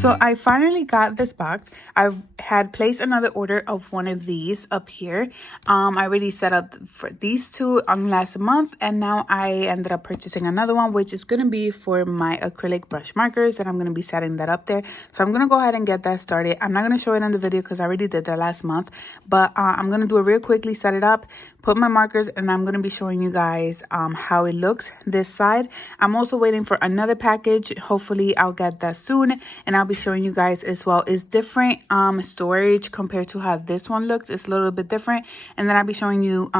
So I finally got this box. I had placed another order of one of these up here. I already set up for these two last month, and now I ended up purchasing another one, which is going to be for my acrylic brush markers, and I'm going to be setting that up there. So I'm going to go ahead and get that started. I'm not going to show it in the video because I already did that last month, but I'm going to do it real quickly, set it up, put my markers, and I'm going to be showing you guys how it looks this side. I'm also waiting for another package. Hopefully I'll get that soon, and I'll be showing you guys as well. It's different storage compared to how this one looks. It's a little bit different, and then I'll be showing you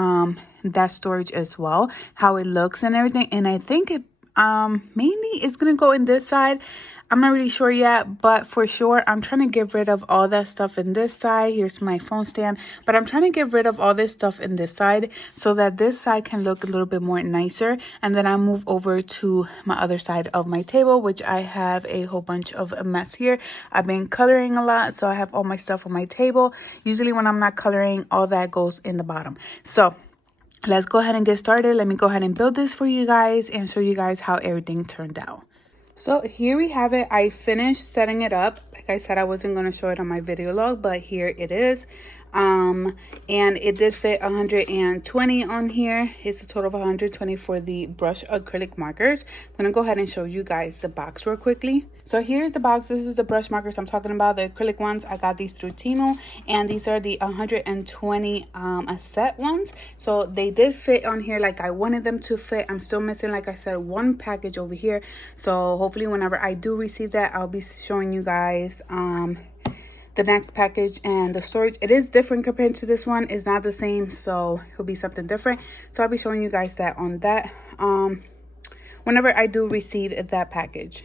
that storage as well, how it looks and everything. And I think it mainly is gonna go in this side. I'm not really sure yet, but for sure I'm trying to get rid of all that stuff in this side. Here's my phone stand, but I'm trying to get rid of all this stuff in this side so that this side can look a little bit more nicer. And then I'll move over to my other side of my table, which I have a whole bunch of a mess here. I've been coloring a lot, so I have all my stuff on my table. Usually when I'm not coloring, all that goes in the bottom. So let's go ahead and get started. Let me go ahead and build this for you guys and show you guys how everything turned out. So here we have it. I finished setting it up. Like I said, I wasn't going to show it on my video log, but here it is. And it did fit 120 on here. It's a total of 120 for the brush acrylic markers. I'm going to go ahead and show you guys the box real quickly. So here's the box. This is the brush markers I'm talking about, the acrylic ones. I got these through Temu, and these are the 120 a set ones. So they did fit on here like I wanted them to fit. I'm still missing, like I said, one package over here. So hopefully whenever I do receive that, I'll be showing you guys the next package and the storage. It is different compared to this one. It's not the same, so it'll be something different. So I'll be showing you guys that on that whenever I do receive that package.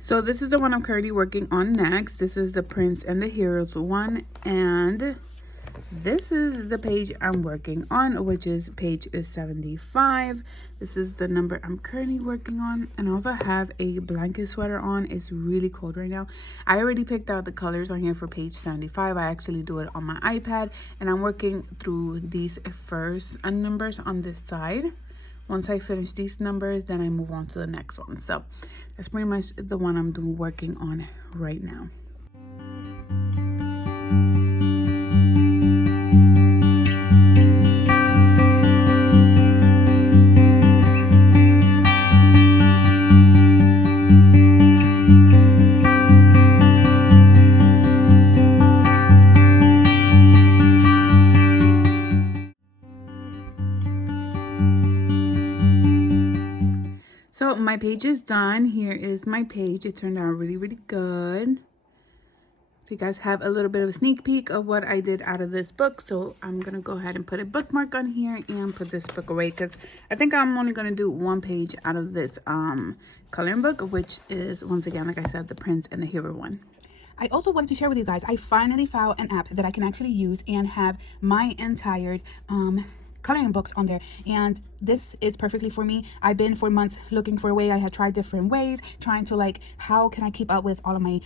So this is the one I'm currently working on next. This is the Prince and the Heroes one, and this is the page I'm working on, which is page 75. This is the number I'm currently working on, and I also have a blanket sweater on. It's really cold right now. I already picked out the colors on here for page 75. I actually do it on my iPad, and I'm working through these first numbers on this side. Once I finish these numbers, then I move on to the next one. So that's pretty much the one I'm working on right now. So my page is done. Here is my page. It turned out really, really good. So you guys have a little bit of a sneak peek of what I did out of this book. So I'm going to go ahead and put a bookmark on here and put this book away, because I think I'm only going to do one page out of this coloring book, which is, once again, like I said, the Prince and the Hero one. I also wanted to share with you guys, I finally found an app that I can actually use and have my entire coloring books on there, and this is perfectly for me. I've been for months looking for a way. I had tried different ways, trying to like, how can I keep up with all of my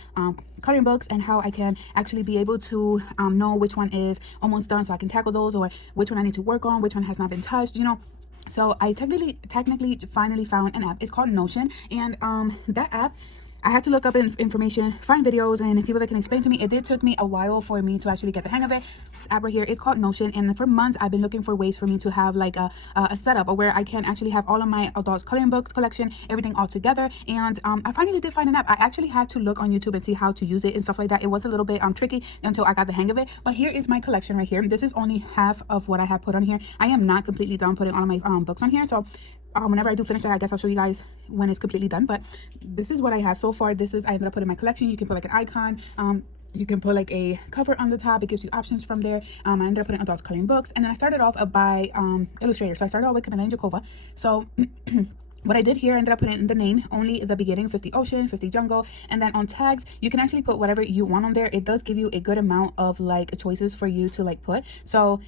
coloring books, and how I can actually be able to know which one is almost done so I can tackle those, or which one I need to work on, which one has not been touched, you know. So I technically finally found an app. It's called Notion, and that app, I had to look up information, find videos, and people that can explain to me. It did took me a while for me to actually get the hang of it. This app right here is called Notion, and for months I've been looking for ways for me to have like a setup where I can actually have all of my adult coloring books collection, everything all together. And I finally did find an app. I actually had to look on YouTube and see how to use it and stuff like that. It was a little bit tricky until I got the hang of it. But here is my collection right here. This is only half of what I have put on here. I am not completely done putting all of my books on here, so whenever I do finish that, I guess I'll show you guys when it's completely done. But this is what I have so far. This is, I ended up putting my collection. You can put like an icon, you can put like a cover on the top. It gives you options from there. I ended up putting adult coloring books, and then I started off by Illustrator. So I started off with Camilla and Jacova. So what I did here, I ended up putting in the name, only the beginning, 50 Ocean, 50 Jungle, and then on tags, you can actually put whatever you want on there. It does give you a good amount of like choices for you to like put. So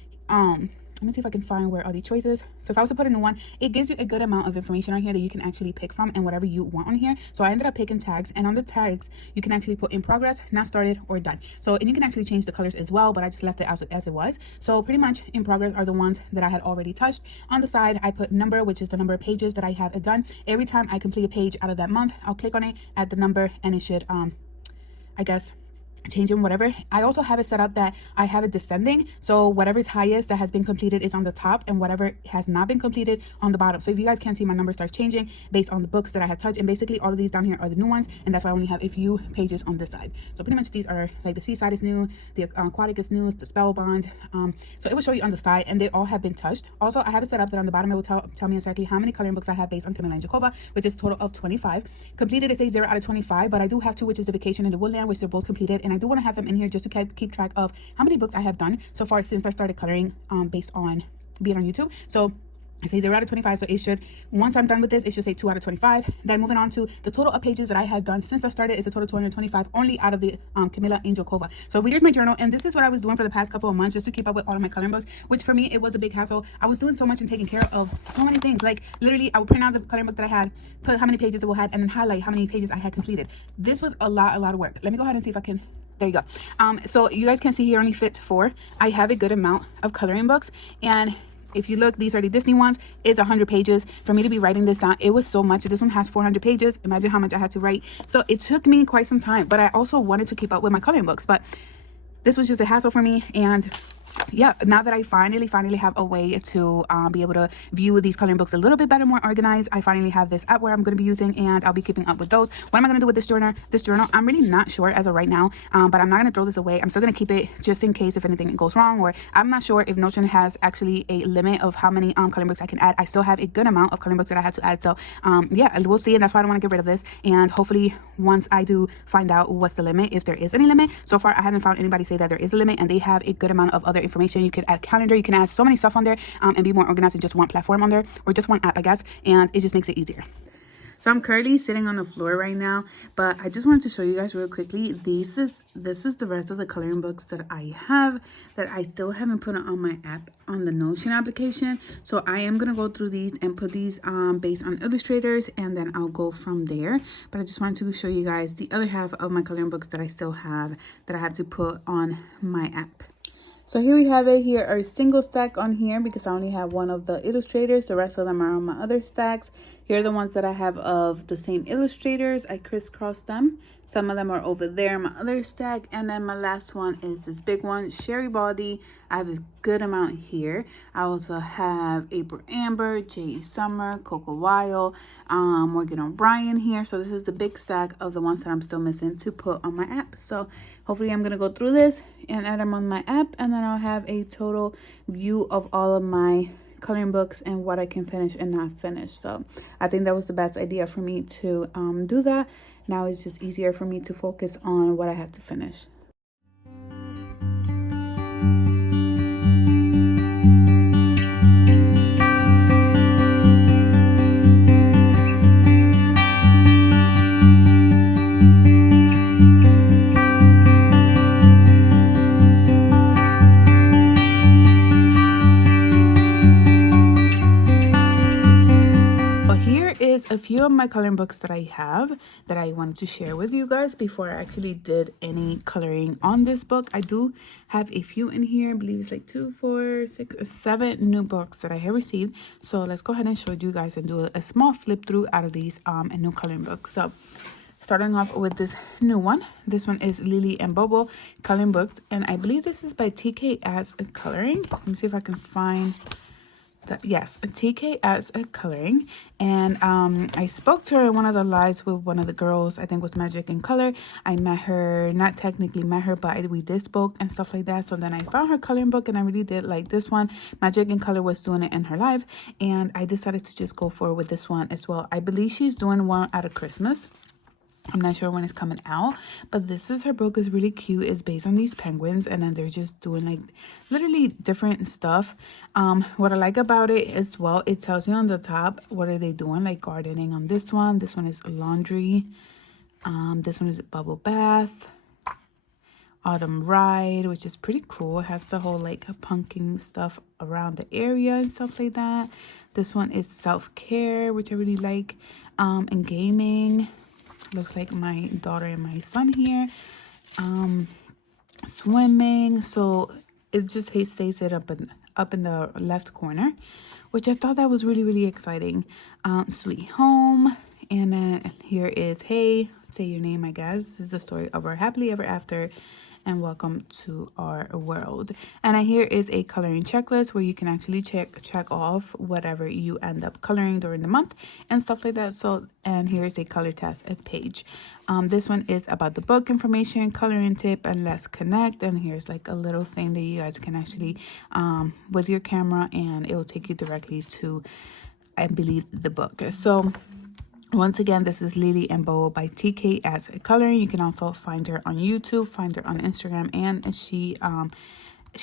let me see if I can find where all the choices. So if I was to put a new one, it gives you a good amount of information on here that you can actually pick from, and whatever you want on here. So I ended up picking tags, and on the tags, you can actually put in progress, not started, or done. So, and you can actually change the colors as well, but I just left it as it was. So pretty much in progress are the ones that I had already touched. On the side, I put number, which is the number of pages that I have done. Every time I complete a page out of that month, I'll click on it, add the number, and it should, I guess, changing whatever. I also have it set up that I have it descending, so whatever's highest that has been completed is on the top, and whatever has not been completed on the bottom. So if you guys can see, my number starts changing based on the books that I have touched, and basically all of these down here are the new ones, and that's why I only have a few pages on this side. So pretty much these are like the Seaside is new, the Aquatic is new, the Spellbound. So it will show you on the side, and they all have been touched. Also, I have it set up that on the bottom it will tell me exactly how many coloring books I have based on Camilla and Jacova, which is a total of 25. Completed, it says 0 out of 25, but I do have 2, which is the Vacation and the Woodland, which are both completed, and I do want to have them in here just to keep track of how many books I have done so far since I started coloring based on being on YouTube. So I say 0 out of 25, so it should, once I'm done with this, it should say 2 out of 25. Then moving on to the total of pages that I have done since I started is a total of 225, only out of the Camilla and Jacova. So here's my journal, and this is what I was doing for the past couple of months just to keep up with all of my coloring books, which for me, it was a big hassle. I was doing so much and taking care of so many things. Like literally, I would print out the coloring book that I had, put how many pages it will have, and then highlight how many pages I had completed. This was a lot of work. Let me go ahead and see if I can. There you go. So you guys can see here only fits 4. I have a good amount of coloring books, and if you look, these are the Disney ones. It's 100 pages for me to be writing this down. It was so much. This one has 400 pages. Imagine how much I had to write. So it took me quite some time, but I also wanted to keep up with my coloring books, but this was just a hassle for me. And yeah, now that I finally have a way to be able to view these coloring books a little bit better, more organized, I finally have this app where I'm going to be using, and I'll be keeping up with those. What am I going to do with this journal? I'm really not sure as of right now, but I'm not going to throw this away. I'm still going to keep it just in case if anything goes wrong, or I'm not sure if Notion has actually a limit of how many coloring books I can add. I still have a good amount of coloring books that I have to add, so yeah, we'll see, and that's why I don't want to get rid of this. And hopefully once I do find out what's the limit, if there is any limit. So far I haven't found anybody say that there is a limit, and they have a good amount of other information. You could add calendar, you can add so many stuff on there, and be more organized in just one platform on there, or just one app, I guess, and it just makes it easier. So I'm currently sitting on the floor right now, but I just wanted to show you guys real quickly. This is the rest of the coloring books that I have that I still haven't put on my app, on the Notion application. So I am gonna go through these and put these based on illustrators, and then I'll go from there. But I just wanted to show you guys the other half of my coloring books that I still have that I have to put on my app. So here we have it. Here are single stack on here because I only have one of the illustrators. The rest of them are on my other stacks. Here are the ones that I have of the same illustrators. I crisscrossed them. Some of them are over there in my other stack. And then my last one is this big one, Sherry Baldy. I have a good amount here. I also have April Amber, J. Summer, Coco Weil, Morgan O'Brien here. So this is the big stack of the ones that I'm still missing to put on my app. So hopefully I'm going to go through this and add them on my app, and then I'll have a total view of all of my coloring books and what I can finish and not finish. So I think that was the best idea for me to do that. Now it's just easier for me to focus on what I have to finish. A few of my coloring books that I have that I wanted to share with you guys before I actually did any coloring on this book. I do have a few in here. I believe it's like 2, 4, 6, 7 new books that I have received. So let's go ahead and show you guys and do a small flip through out of these and new coloring books. So starting off with this new one. This one is Lily and Bobo coloring books, and I believe this is by TK as a coloring. Let me see if I can find that. Yes, TK as a coloring. And I spoke to her in one of the lives with one of the girls, I think was Magic in Color. I met her, not technically met her, but we did spoke and stuff like that. So then I found her coloring book and I really did like this one. Magic in Color was doing it in her live, and I decided to just go forward with this one as well. I believe she's doing one out of Christmas. I'm not sure when it's coming out, but this is her book. Is really cute. It's based on these penguins, and then they're just doing like literally different stuff. What I like about it as well, it tells you on the top what are they doing, like gardening on this one. This one is laundry. This one is bubble bath, autumn ride, which is pretty cool. It has the whole like pumpkin stuff around the area and stuff like that. This one is self-care, which I really like, and gaming. Looks like my daughter and my son here. Swimming. So it just stays it up in the left corner, which I thought that was really exciting. Sweet home. And then here is Hey, say your name, I guess. This is the story of our happily ever after, and welcome to our world. And here is a coloring checklist where you can actually check off whatever you end up coloring during the month and stuff like that. So, and here's a color test page. This one is about the book information, coloring tip, and let's connect. And here's like a little thing that you guys can actually with your camera, and it will take you directly to, I believe, the book. So once again, this is Lily and Bo by TK as coloring. You can also find her on YouTube, find her on Instagram, and she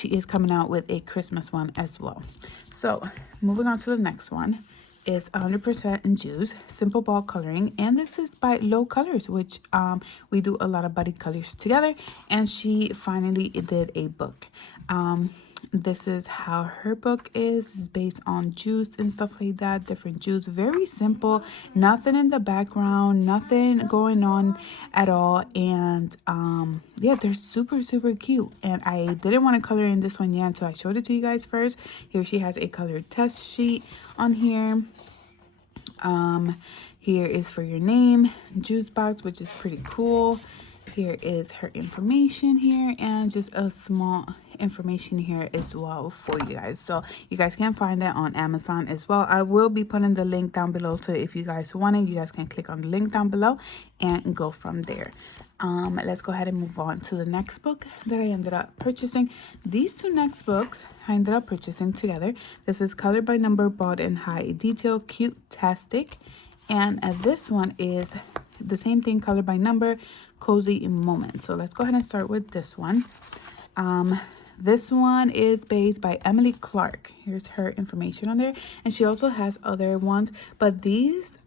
is coming out with a Christmas one as well. So moving on to the next one is 100% in Juice Simple Ball Coloring, and this is by Low Colors, which we do a lot of buddy colors together, and she finally did a book. This is how her book is. It's based on juice and stuff like that, different juice, very simple, nothing in the background, nothing going on at all. And yeah, they're super cute. And I didn't want to color in this one yet until I showed it to you guys first. Here she has a color test sheet on here. Here is for your name juice box, which is pretty cool. Here is her information here, and just a small information here as well for you guys. So you guys can find that on Amazon as well. I will be putting the link down below, so if you guys want it, you guys can click on the link down below and go from there. Let's go ahead and move on to the next book that I ended up purchasing. These two next books I ended up purchasing together. This is Color by Number, Bought in High Detail, Cute-tastic. And this one is the same thing, Color by Number, Cozy Moment. So let's go ahead and start with this one. This one is based by Emily Clark. Here's her information on there, and she also has other ones, but these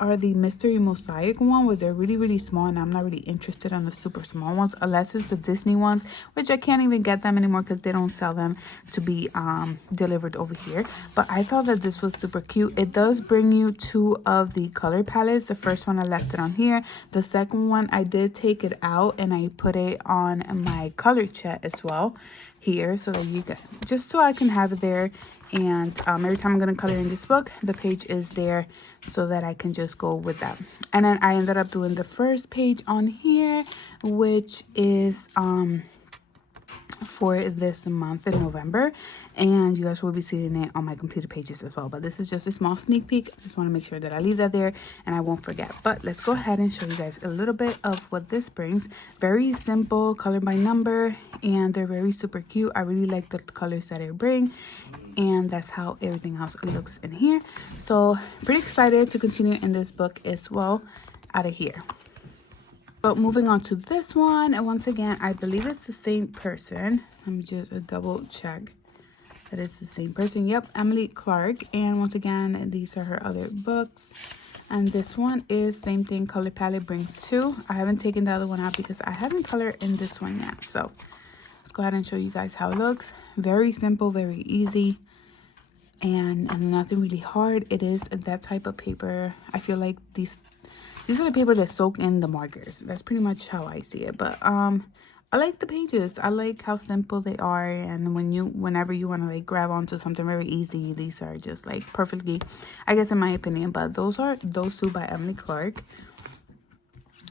are the mystery mosaic one, where they're really small, and I'm not really interested in the super small ones unless it's the Disney ones, which I can't even get them anymore because they don't sell them to be delivered over here. But I thought that this was super cute. It does bring you two of the color palettes. The first one I left it on here. The second one I did take it out and I put it on my color chat as well here, so that you can, just so I can have it there. And every time I'm going to color in this book, the page is there so that I can just go with that. And then I ended up doing the first page on here, which is for this month in November, and you guys will be seeing it on my completed pages as well. But this is just a small sneak peek. I just want to make sure that I leave that there and I won't forget. But let's go ahead and show you guys a little bit of what this brings. Very simple, color by number, and they're very super cute. I really like the colors that it bring, and that's how everything else looks in here. So pretty excited to continue in this book as well out of here. But moving on to this one, and once again, I believe it's the same person. Let me just double check that it's the same person. Yep, Emily Clark. And once again, these are her other books. And this one is same thing, color palette brings two. I haven't taken the other one out because I haven't colored in this one yet. So let's go ahead and show you guys how it looks. Very simple, very easy, and nothing really hard. It is that type of paper. I feel like these are the paper that soak in the markers. That's pretty much how I see it. But I like the pages. I like how simple they are, and whenever you want to like grab onto something very easy, these are just like perfectly, I guess, in my opinion. But those two by Emily Clark.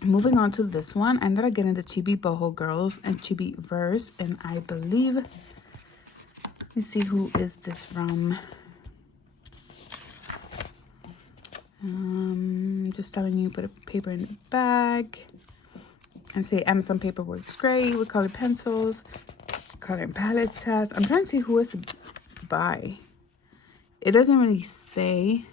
Moving on to this one, I ended up getting the Chibi Boho Girls and Chibi Verse, and I believe, let me see, who is this from? Just telling you, put a paper in the bag and say Amazon paper works great with colored pencils, coloring palette test. I'm trying to see who it's by. It doesn't really say,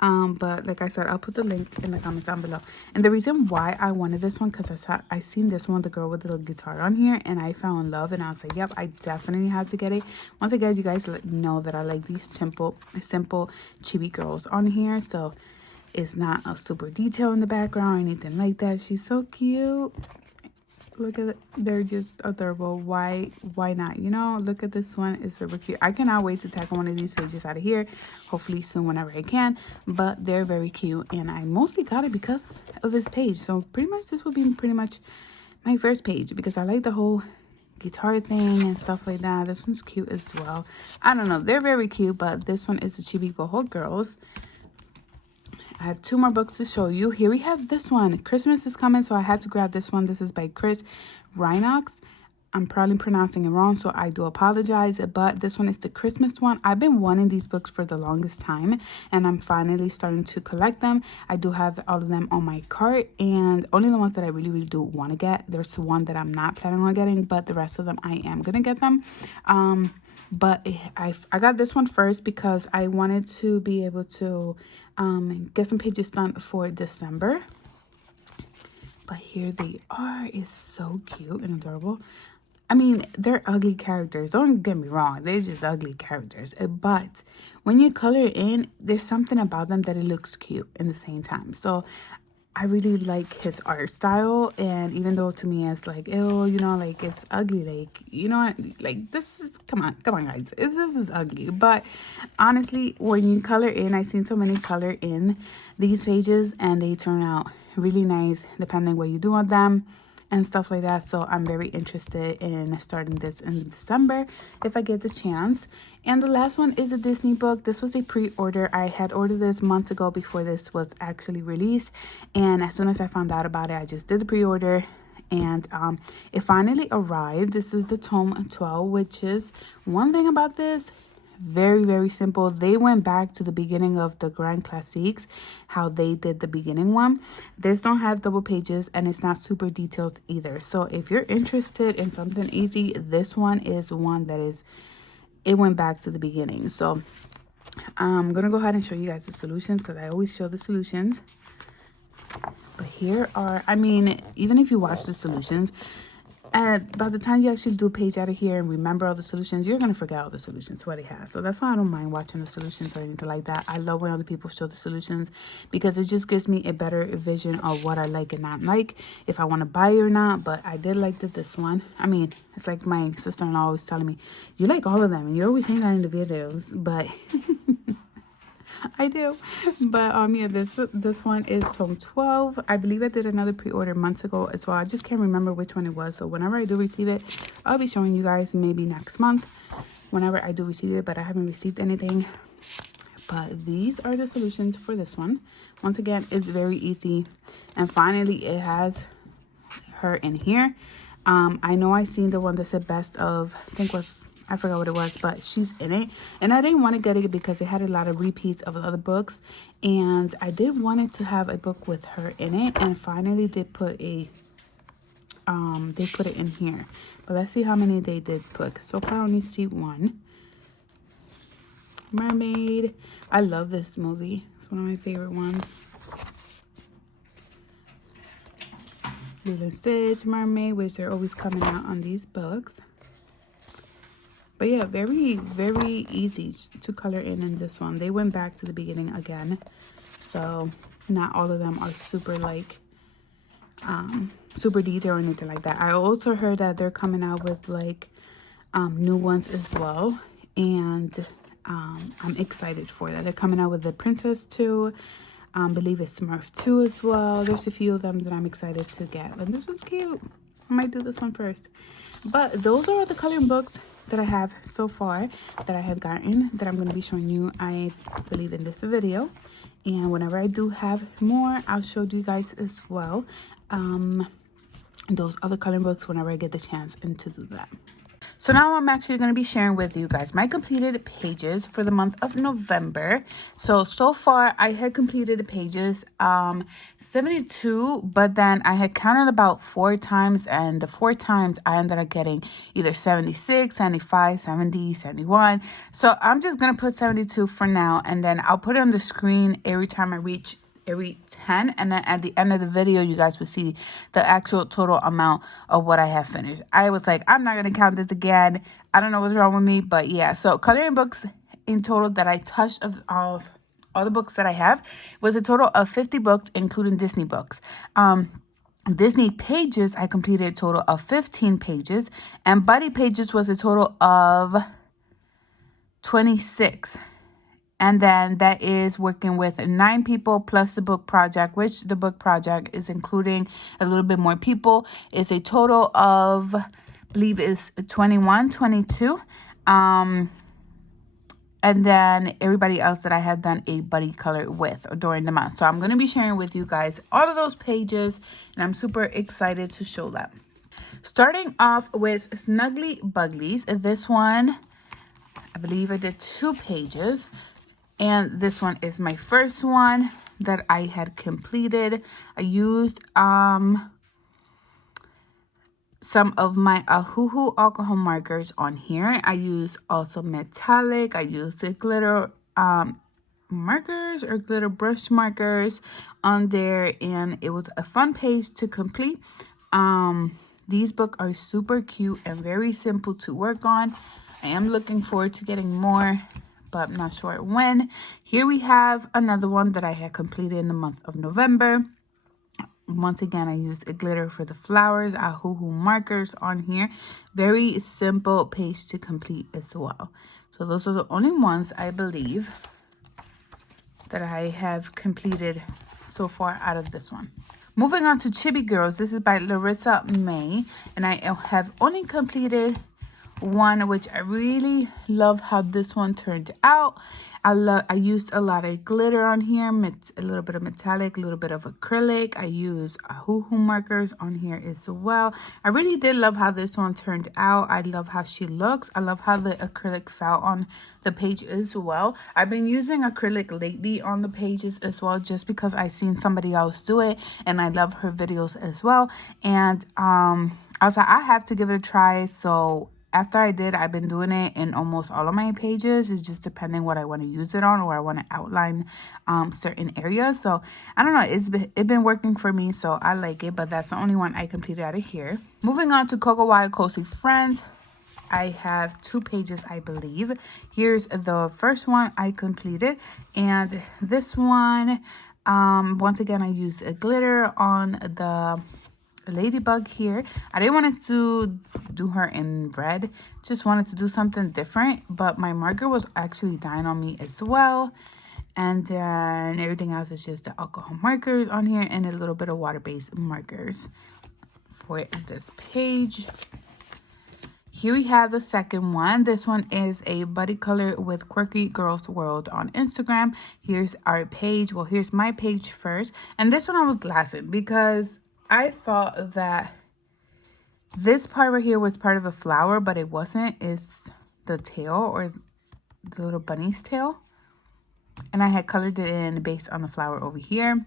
but like I said, I'll put the link in the comments down below. And the reason why I wanted this one, because I seen this one, the girl with the little guitar on here, and I fell in love, and I was like, yep, I definitely had to get it. Once again, you guys know that I like these simple chibi girls on here, so it's not a super detail in the background or anything like that. She's so cute. Look at it. They're just adorable. Why not? You know, look at this one. It's super cute. I cannot wait to tackle one of these pages out of here, hopefully soon, whenever I can. But they're very cute, and I mostly got it because of this page. So pretty much this will be pretty much my first page, because I like the whole guitar thing and stuff like that. This one's cute as well. I don't know, they're very cute. But this one is the Chibi Boho Girls. I have two more books to show you. Here we have this one. Christmas is coming, so I had to grab this one. This is by Chris Reinox. I'm probably pronouncing it wrong, so I do apologize. But this one is the Christmas one. I've been wanting these books for the longest time, and I'm finally starting to collect them. I do have all of them on my cart, and only the ones that I really, really do want to get. There's one that I'm not planning on getting, but the rest of them I am going to get them. But I got this one first because I wanted to be able to get some pages done for December. But here they are. It's so cute and adorable. I mean, they're ugly characters. Don't get me wrong. They're just ugly characters. But when you color it in, there's something about them that it looks cute in the same time. So I really like his art style. And even though to me it's like, ew, you know, like it's ugly, like, you know, like this is, come on guys, this is ugly. But honestly, when you color in, I've seen so many color in these pages and they turn out really nice depending what you do on them and stuff like that. So I'm very interested in starting this in December if I get the chance. And the last one is a Disney book. This was a pre-order. I had ordered this months ago before this was actually released, and as soon as I found out about it, I just did the pre-order, and it finally arrived. This is the tome 12, which is one thing about this, very, very simple. They went back to the beginning of the Grand Classiques, how they did the beginning one. This don't have double pages, and it's not super detailed either. So if you're interested in something easy, this one is one that is, it went back to the beginning. So I'm gonna go ahead and show you guys the solutions, because I always show the solutions. But here are, I mean, even if you watch the solutions, by the time you actually do a page out of here and remember all the solutions, you're going to forget all the solutions, what it has. So that's why I don't mind watching the solutions or anything like that. I love when other people show the solutions, because it just gives me a better vision of what I like and not like, if I want to buy it or not. But I did like this one. I mean, it's like my sister-in-law always telling me, you like all of them, and you're always saying that in the videos, but I do. But yeah, this one is tome 12. I believe I did another pre-order months ago as well. I just can't remember which one it was. So whenever I do receive it, I'll be showing you guys maybe next month whenever I do receive it, but I haven't received anything. But these are the solutions for this one. Once again, it's very easy, and finally it has her in here. I know I seen the one that said best of, I forgot what it was, but she's in it. And I didn't want to get it because it had a lot of repeats of other books. And I did want it to have a book with her in it. And finally they put it in here. But let's see how many they did put. So far I only see one. Mermaid. I love this movie. It's one of my favorite ones. Lilo and Stitch, Mermaid, which they're always coming out on these books. But yeah, very, very easy to color in this one. They went back to the beginning again. So not all of them are super like super detailed or anything like that. I also heard that they're coming out with like new ones as well. And I'm excited for that. They're coming out with the Princess 2. Believe it's Smurf 2 as well. There's a few of them that I'm excited to get. And this one's cute. I might do this one first. But those are the coloring books that I have so far that I have gotten that I'm going to be showing you, I believe, in this video. And whenever I do have more, I'll show you guys as well. Those other coloring books whenever I get the chance and to do that. So now I'm actually going to be sharing with you guys my completed pages for the month of November. So far I had completed the pages 72, but then I had counted about 4 times, and the 4 times I ended up getting either 76, 75, 70, 71. So I'm just going to put 72 for now, and then I'll put it on the screen every time I reach every 10, and then at the end of the video you guys will see the actual total amount of what I have finished. I was like, I'm not going to count this again. I don't know what's wrong with me, but yeah. So coloring books in total that I touched of all the books that I have was a total of 50 books, including Disney books. Disney pages, I completed a total of 15 pages, and Buddy pages was a total of 26. And then that is working with 9 people plus the book project, which the book project is including a little bit more people. It's a total of, I believe is 21, 22. And then everybody else that I have done a buddy color with during the month. So I'm going to be sharing with you guys all of those pages, and I'm super excited to show them. Starting off with Snuggly Bugglies. This one, I believe I did 2 pages. And this one is my first one that I had completed. I used some of my Ahuhu alcohol markers on here. I used also metallic. I used the glitter markers or glitter brush markers on there. And it was a fun page to complete. These books are super cute and very simple to work on. I am looking forward to getting more, but I'm not sure when. Here we have another one that I had completed in the month of November. Once again, I used a glitter for the flowers, Ahuhu markers on here. Very simple page to complete as well. So those are the only ones I believe that I have completed so far out of this one. Moving on to Chibi Girls. This is by Larissa May, and I have only completed one, which I really love how this one turned out. I used a lot of glitter on here, a little bit of metallic, a little bit of acrylic. I used Ahuhu markers on here as well. I really did love how this one turned out. I love how she looks. I love how the acrylic fell on the page as well. I've been using acrylic lately on the pages as well, just because I've seen somebody else do it, and I love her videos as well. And I was like, I have to give it a try. So after I did, I've been doing it in almost all of my pages. It's just depending what I want to use it on, or I want to outline certain areas. So I don't know, it's been working for me, so I like it. But that's the only one I completed out of here. Moving on to Coco Wild Cozy Friends. I have 2 pages, I believe. Here's the first one I completed, and this one, once again, I used a glitter on the ladybug here. I didn't want to do her in red, just wanted to do something different, but my marker was actually dying on me as well. And then everything else is just the alcohol markers on here and a little bit of water-based markers for this page. Here we have the second one. This one is a buddy color with Quirky Girls World on Instagram. Here's our page. Well, here's my page first. And this one I was laughing because I thought that This part right here was part of a flower, but it wasn't. It's the tail, or the little bunny's tail. And I had colored it in based on the flower over here.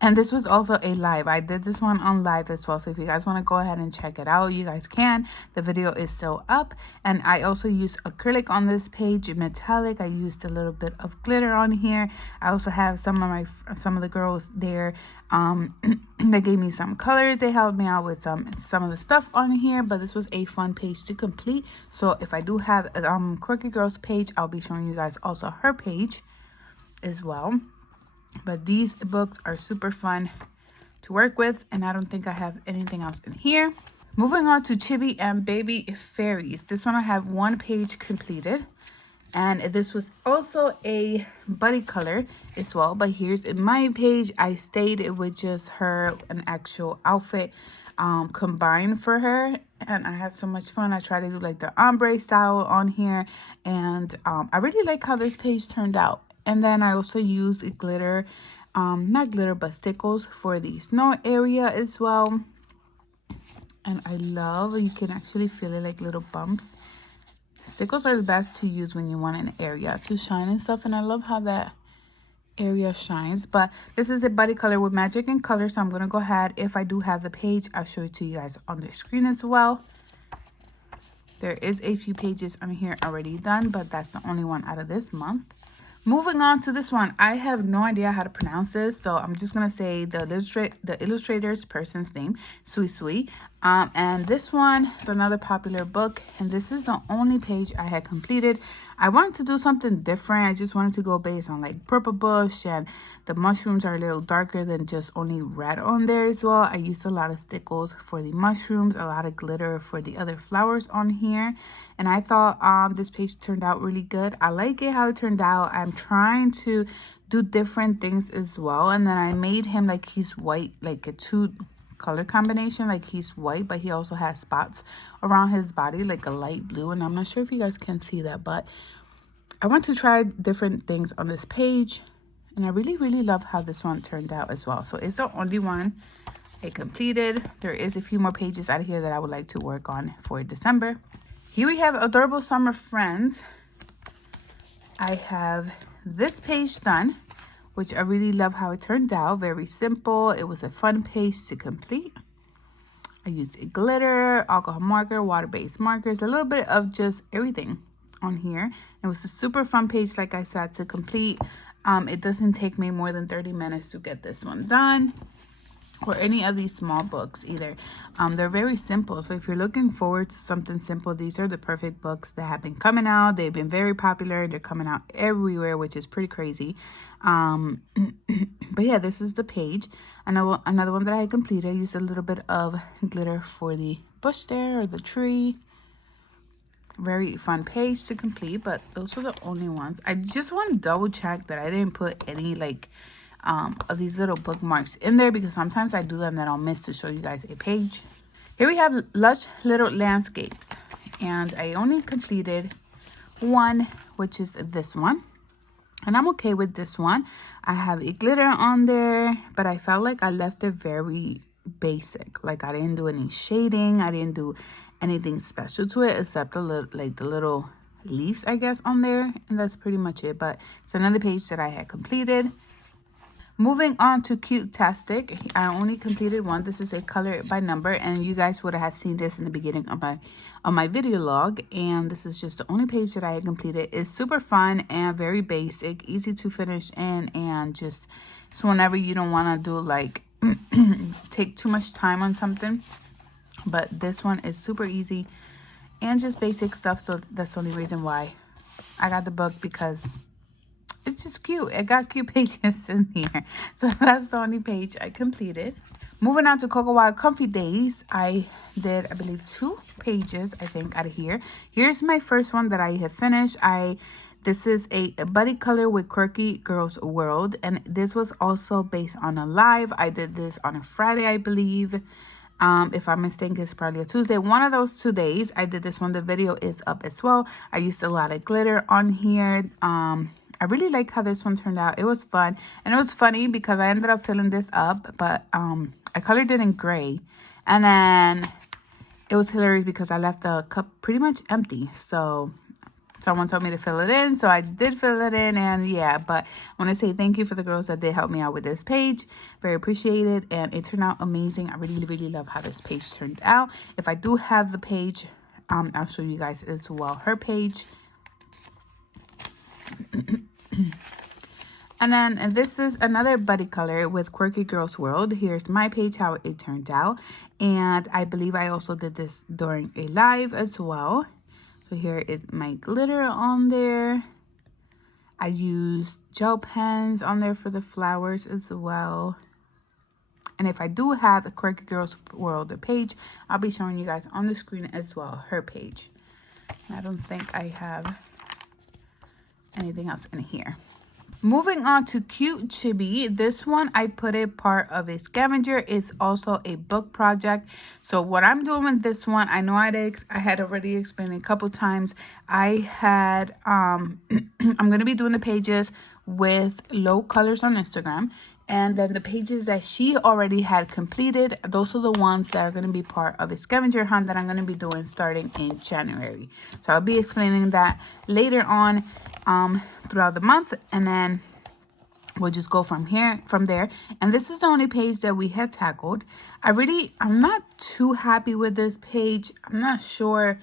And this was also a live. I did this one on live as well, so if you guys want to go ahead and check it out, you guys can. The video is still up. And I also used acrylic on this page, metallic. I used a little bit of glitter on here. I also have some of the girls there they gave me some colors. They helped me out with some of the stuff on here, but this was a fun page to complete. So if I do have Quirky Girls page, I'll be showing you guys also her page as well. But these books are super fun to work with, and I don't think I have anything else in here. Moving on to Chibi and Baby Fairies. This one I have one page completed, and this was also a buddy color as well. But here's in my page, I stayed with just her, an actual outfit combined for her, and I had so much fun. I tried to do like the ombre style on here, and I really like how this page turned out. And then I also used glitter, not glitter, but stickles for the snow area as well. And I love, you can actually feel it like little bumps. Stickles are the best to use when you want an area to shine and stuff. And I love how that area shines. But this is a buddy color with magic and color. So I'm going to go ahead. If I do have the page, I'll show it to you guys on the screen as well. There is a few pages on here already done, but that's the only one out of this month. Moving on to this one, I have no idea how to pronounce this, so I'm just gonna say the illustrator's person's name, Sui Sui. And this one is another popular book, and this is the only page I had completed. I wanted to do something different. I just wanted to go based on like purple bush, and the mushrooms are a little darker than just only red on there as well. I used a lot of stickles for the mushrooms, a lot of glitter for the other flowers on here, and I thought this page turned out really good. I like it how it turned out. I'm trying to do different things as well, and then I made him like he's white, like a two color combination, like he's white, but he also has spots around his body like a light blue, and I'm not sure if you guys can see that, but I want to try different things on this page, and I really love how this one turned out as well. So it's the only one I completed. There is a few more pages out of here that I would like to work on for December. Here we have Adorable Summer Friends. I have this page done, which I really love how it turned out. Very simple. It was a fun page to complete. I used a glitter, alcohol marker, water-based markers, a little bit of just everything on here. It was a super fun page, like I said, to complete. It doesn't take me more than 30 minutes to get this one done, or any of these small books either. They're very simple, so if you're looking forward to something simple, these are the perfect books that have been coming out. They've been very popular. They're coming out everywhere, which is pretty crazy. But yeah, this is the page. Another one that I completed. I used a little bit of glitter for the bush there, or the tree. Very fun page to complete, but those are the only ones. I just want to double check that I didn't put any like of these little bookmarks in there, because sometimes I do them that I'll miss to show you guys a page. Here we have Lush Little Landscapes, and I only completed one, which is this one, and I'm okay with this one. I have a glitter on there, but I felt like I left it very basic. Like I didn't do any shading, I didn't do anything special to it except the little leaves, I guess, on there, and that's pretty much it. But it's another page that I had completed. Moving on to Cute-tastic, I only completed one. This is a color by number, and you guys would have seen this in the beginning of my video log. And this is just the only page that I had completed. It's super fun and very basic, easy to finish in, and just so whenever you don't want to do like take too much time on something. But this one is super easy and just basic stuff, so that's the only reason why I got the book, because it's just cute. It got cute pages in here. So that's the only page I completed. Moving on to Cocoa Wild Comfy Days. I did, I believe, 2 pages, I think, out of here. Here's my first one that I have finished. This is a buddy color with Quirky Girls World. And this was also based on a live. I did this on a Friday, I believe. If I'm mistaken, it's probably a Tuesday. One of those 2 days, I did this one. The video is up as well. I used a lot of glitter on here. I really like how this one turned out. It was fun. And it was funny because I ended up filling this up, but I colored it in gray. And then it was hilarious because I left the cup pretty much empty. So someone told me to fill it in, so I did fill it in, and yeah, but I want to say thank you for the girls that did help me out with this page. Very appreciated, and it turned out amazing. I really, really love how this page turned out. If I do have the page, I'll show you guys as well her page. And this is another buddy color with Quirky Girls World. Here's my page, how it turned out. And I believe I also did this during a live as well. So here is my glitter on there. I used gel pens on there for the flowers as well. And if I do have a Quirky Girls World page, I'll be showing you guys on the screen as well, her page. I don't think I have anything else in here. Moving on to Cute Chibi. This one, I put it part of a scavenger. It's also a book project. So what I'm doing with this one, I know I had already explained it a couple times. I had, I'm going to be doing the pages with low colors on Instagram. And then the pages that she already had completed, those are the ones that are going to be part of a scavenger hunt that I'm going to be doing starting in January. So I'll be explaining that later on throughout the month, and then we'll just go from there. And this is the only page that we had tackled. I'm not too happy with this page. I'm not sure.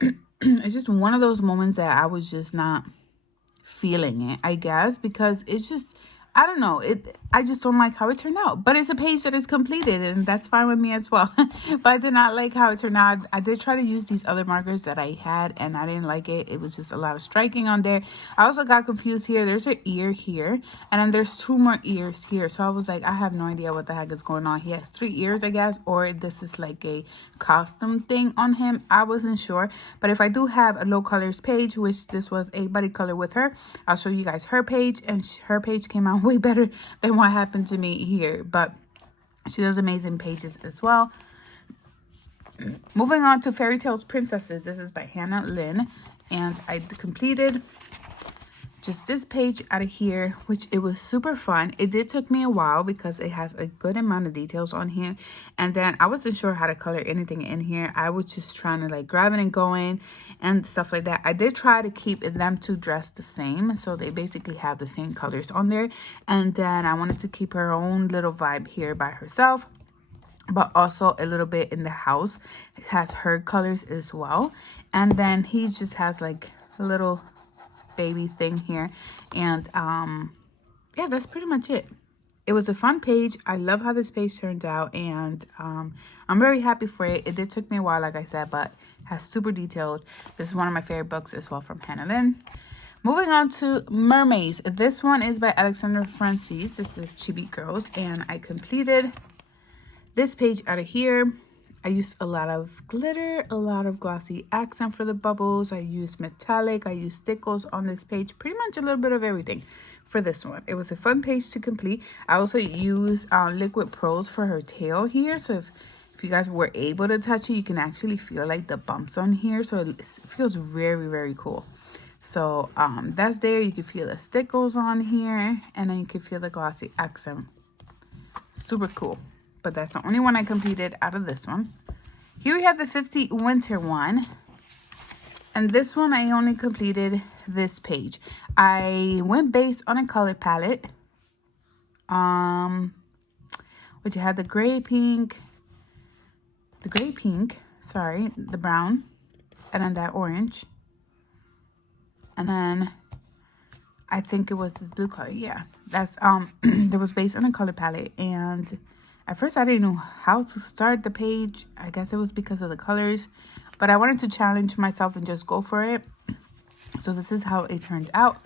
It's just one of those moments that I was just not feeling it, I guess, because it's just, I don't know, I just don't like how it turned out. But it's a page that is completed, and that's fine with me as well. But I did not like how it turned out. I did try to use these other markers that I had, and I didn't like it. It was just a lot of striking on there. I also got confused here. There's an ear here, and then there's 2 more ears here. So I was like, I have no idea what the heck is going on. He has 3 ears, I guess, or this is like a costume thing on him. I wasn't sure. But if I do have a low colors page, which this was a buddy color with her, I'll show you guys her page, and her page came out way better than what happened to me here. But she does amazing pages as well. Moving on to Fairy Tales Princesses. This is by Hannah Lynn, and I completed just this page out of here, which it was super fun. It did took me a while because it has a good amount of details on here, and then I wasn't sure how to color anything in here. I was just trying to like grab it and going and stuff like that. I did try to keep them 2 dressed the same, so they basically have the same colors on there. And then I wanted to keep her own little vibe here by herself, but also a little bit in the house. It has her colors as well. And then he just has like a little baby thing here, and yeah, that's pretty much it. It was a fun page. I love how this page turned out, and I'm very happy for it. It did took me a while, like I said, but has super detailed. This is one of my favorite books as well from Hannah Lynn. Moving on to Mermaids. This one is by Alexandra Francis. This is Chibi Girls, and I completed this page out of here. I used a lot of glitter, a lot of glossy accent for the bubbles. I used metallic, I used stickles on this page, pretty much a little bit of everything for this one. It was a fun page to complete. I also used liquid pearls for her tail here. So if you guys were able to touch it, you can actually feel like the bumps on here. So it feels very, very cool. So that's there. You can feel the stickles on here, and then you can feel the glossy accent. Super cool. But that's the only one I completed out of this one. Here we have the 50 winter one. And this one, I only completed this page. I went based on a color palette. Which had the brown, and then that orange. And then I think it was this blue color. Yeah, that's, that was based on a color palette. And at first, I didn't know how to start the page. I guess it was because of the colors. But I wanted to challenge myself and just go for it. So this is how it turned out.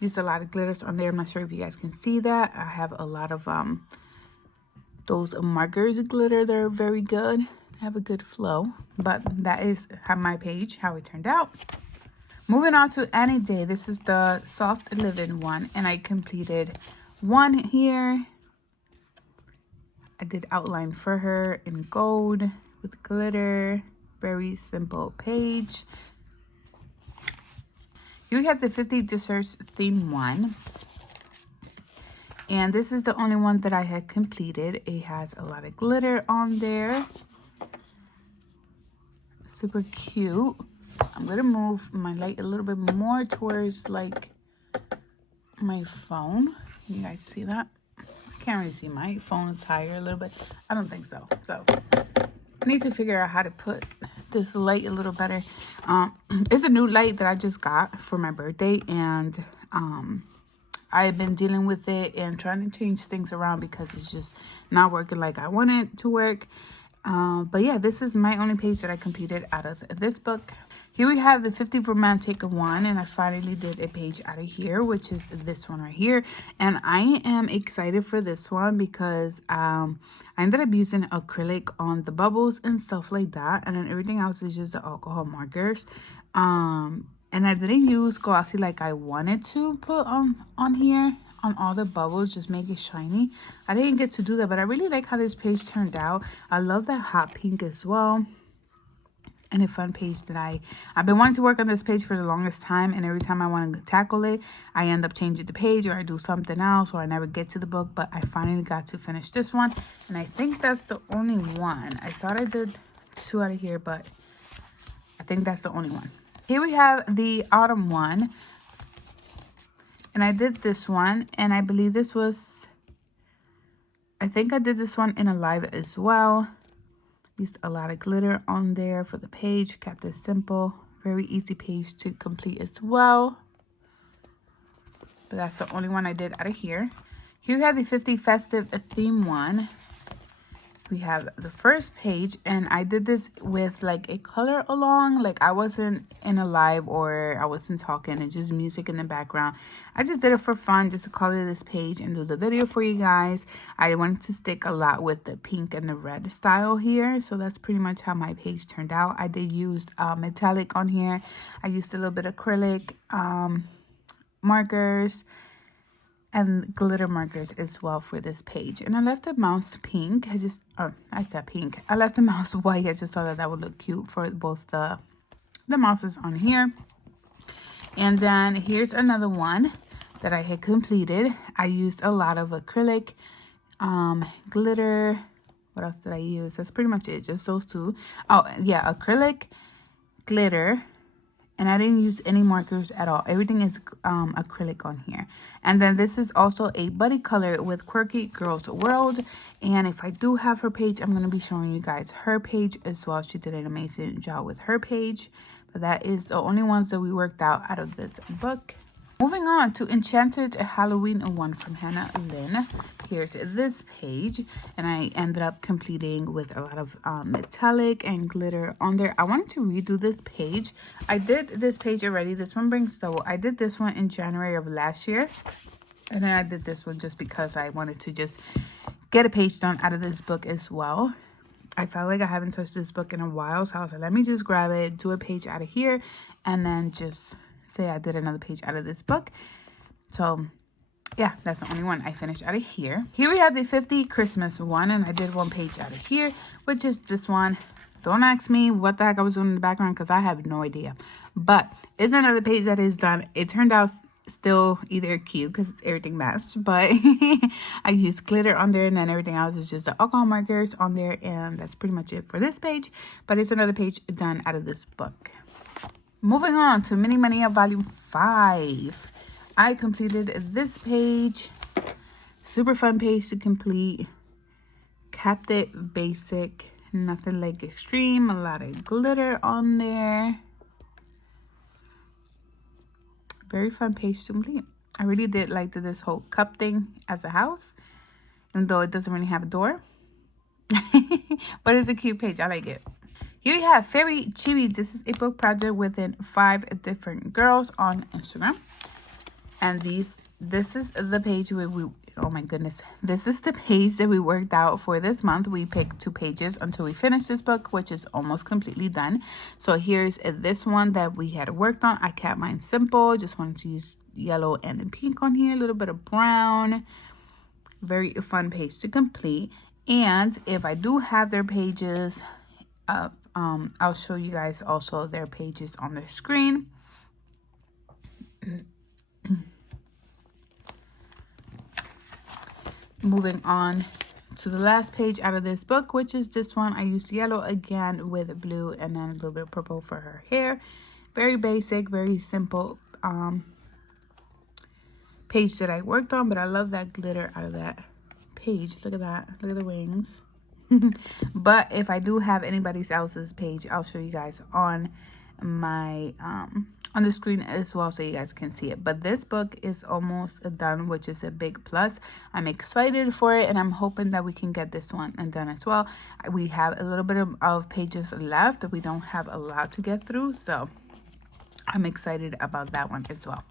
Used a lot of glitters on there. I'm not sure if you guys can see that. I have a lot of those markers glitter. They're very good. They have a good flow. But that is my page, how it turned out. Moving on to Any Day. This is the Soft Living one. And I completed one here. I did outline for her in gold with glitter. Very simple page. Here we have the 50 Desserts theme one. And this is the only one that I had completed. It has a lot of glitter on there. super cute. I'm gonna move my light a little bit more towards like my phone. You guys see that? I can't really see. My phone is higher a little bit. I don't think so. So I need to figure out how to put this light a little better. It's a new light that I just got for my birthday, and I've been dealing with it and trying to change things around because it's just not working like I want it to work. But yeah, this is my only page that I completed out of this book. Here we have the 50 Romantic one, and I finally did a page out of here, which is this one right here. And I am excited for this one because I ended up using acrylic on the bubbles and stuff like that, and then everything else is just the alcohol markers. And I didn't use glossy like I wanted to put on here on all the bubbles, just make it shiny. I didn't get to do that, but I really like how this page turned out. I love that hot pink as well. And a fun page that I've been wanting to work on this page for the longest time, and every time I want to tackle it, I end up changing the page, or I do something else, or I never get to the book. But I finally got to finish this one, and I think that's the only one. I thought I did 2 out of here, but I think that's the only one. Here we have the autumn one, and I did this one, and I believe this was, I think I did this one in a live as well. Used a lot of glitter on there for the page, kept it simple, very easy page to complete as well. But that's the only one I did out of here. Here we have the 50 Festive Theme one. We have the first page, and I did this with like a color along, like I wasn't in a live or I wasn't talking, and just music in the background. I just did it for fun, just to color this page and do the video for you guys. I wanted to stick a lot with the pink and the red style here, so that's pretty much how my page turned out. I did use metallic on here. I used a little bit of acrylic markers and glitter markers as well for this page. And I left the mouse pink. I said pink. I left the mouse white. I just thought that would look cute for both the mouses on here. And then here's another one that I had completed. I used a lot of acrylic, glitter. What else did I use? That's pretty much it. Just those two. Oh yeah, acrylic, glitter. And I didn't use any markers at all. Everything is acrylic on here. And then this is also a buddy color with Quirky Girls World. And if I do have her page, I'm going to be showing you guys her page as well. She did an amazing job with her page. But that is the only ones that we worked out of this book. Moving on to Enchanted Halloween one from Hannah Lynn. Here's this page, and I ended up completing with a lot of metallic and glitter on there. I wanted to redo this page. I did this page already. This one brings double. I did this one in January of last year, and then I did this one just because I wanted to just get a page done out of this book as well. I felt like I haven't touched this book in a while, so I was like, let me just grab it, do a page out of here, and then just say I did another page out of this book. So yeah, that's the only one I finished out of here. Here we have the 50 Christmas one, and I did one page out of here, which is this one. Don't ask me what the heck I was doing in the background because I have no idea. But it's another page that is done. It turned out still either cute because it's everything matched, but I used glitter on there, and then everything else is just the alcohol markers on there, and that's pretty much it for this page. But it's another page done out of this book. Moving on to Mini Mania Volume 5. I completed this page. Super fun page to complete. Kept it basic. Nothing like extreme. A lot of glitter on there. Very fun page to complete. I really did like this whole cup thing as a house. Even though it doesn't really have a door. But it's a cute page. I like it. Here we have Fairy Chibi. This is a book project within 5 different girls on Instagram. And this is the page where oh my goodness. This is the page that we worked out for this month. We picked 2 pages until we finish this book, which is almost completely done. So here's this one that we had worked on. I kept mine simple. Just wanted to use yellow and pink on here. A little bit of brown. Very fun page to complete. And if I do have their pages up, I'll show you guys also their pages on the screen. Moving on to the last page out of this book, which is this one. I used yellow again with blue and then a little bit of purple for her hair. Very basic, very simple page that I worked on, but I love that glitter out of that page. Look at that. Look at the wings. But if I do have anybody else's page, I'll show you guys on my on the screen as well, so you guys can see it. But this book is almost done, which is a big plus. I'm excited for it, and I'm hoping that we can get this one done as well. We have a little bit of pages left. We don't have a lot to get through, so I'm excited about that one as well.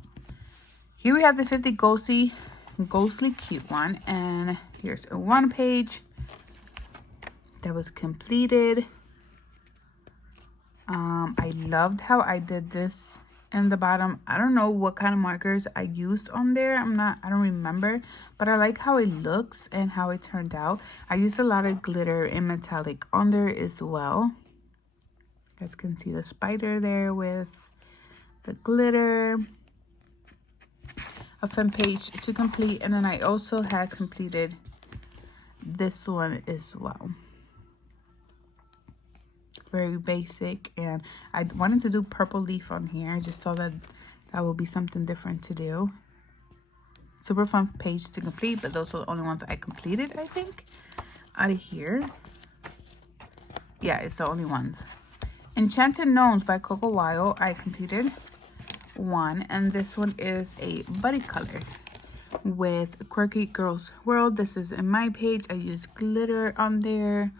Here we have the 50 ghostly cute one, and here's a 1 page that was completed. I loved how I did this in the bottom. I don't know what kind of markers I used on there. I don't remember, but I like how it looks and how it turned out. I used a lot of glitter and metallic on there as well. You guys can see the spider there with the glitter. A fun page to complete, and then I also had completed this one as well. Very basic, and I wanted to do purple leaf on here. I just thought that that would be something different to do. Super fun page to complete, but those are the only ones I completed, I think, out of here. Yeah, it's the only ones. Enchanted Gnomes by Coco Weil, I completed 1, and this one is a buddy color with Quirky Girls World. This is in my page. I used glitter on there.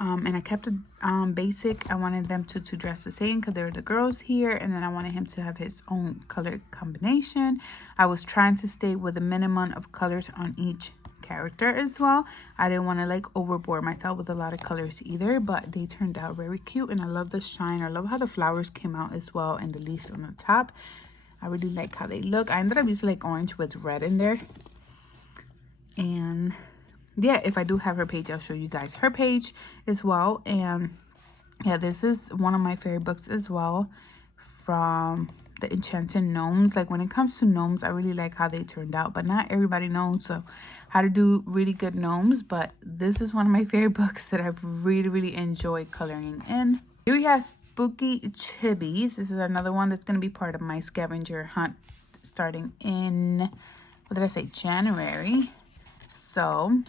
And I kept it basic. I wanted them to dress the same because they're the girls here, and then I wanted him to have his own color combination. I was trying to stay with a minimum of colors on each character as well. I didn't want to like overboard myself with a lot of colors either, but they turned out very cute, and I love the shine. I love how the flowers came out as well, and the leaves on the top. I really like how they look. I ended up using like orange with red in there, and yeah, if I do have her page, I'll show you guys her page as well. And yeah, this is one of my favorite books as well from the Enchanted Gnomes. Like when it comes to gnomes, I really like how they turned out, but not everybody knows how to do really good gnomes. But this is one of my favorite books that I've really enjoyed coloring in. Here we have Spooky Chibis. This is another one that's going to be part of my scavenger hunt starting in, what did I say, January. So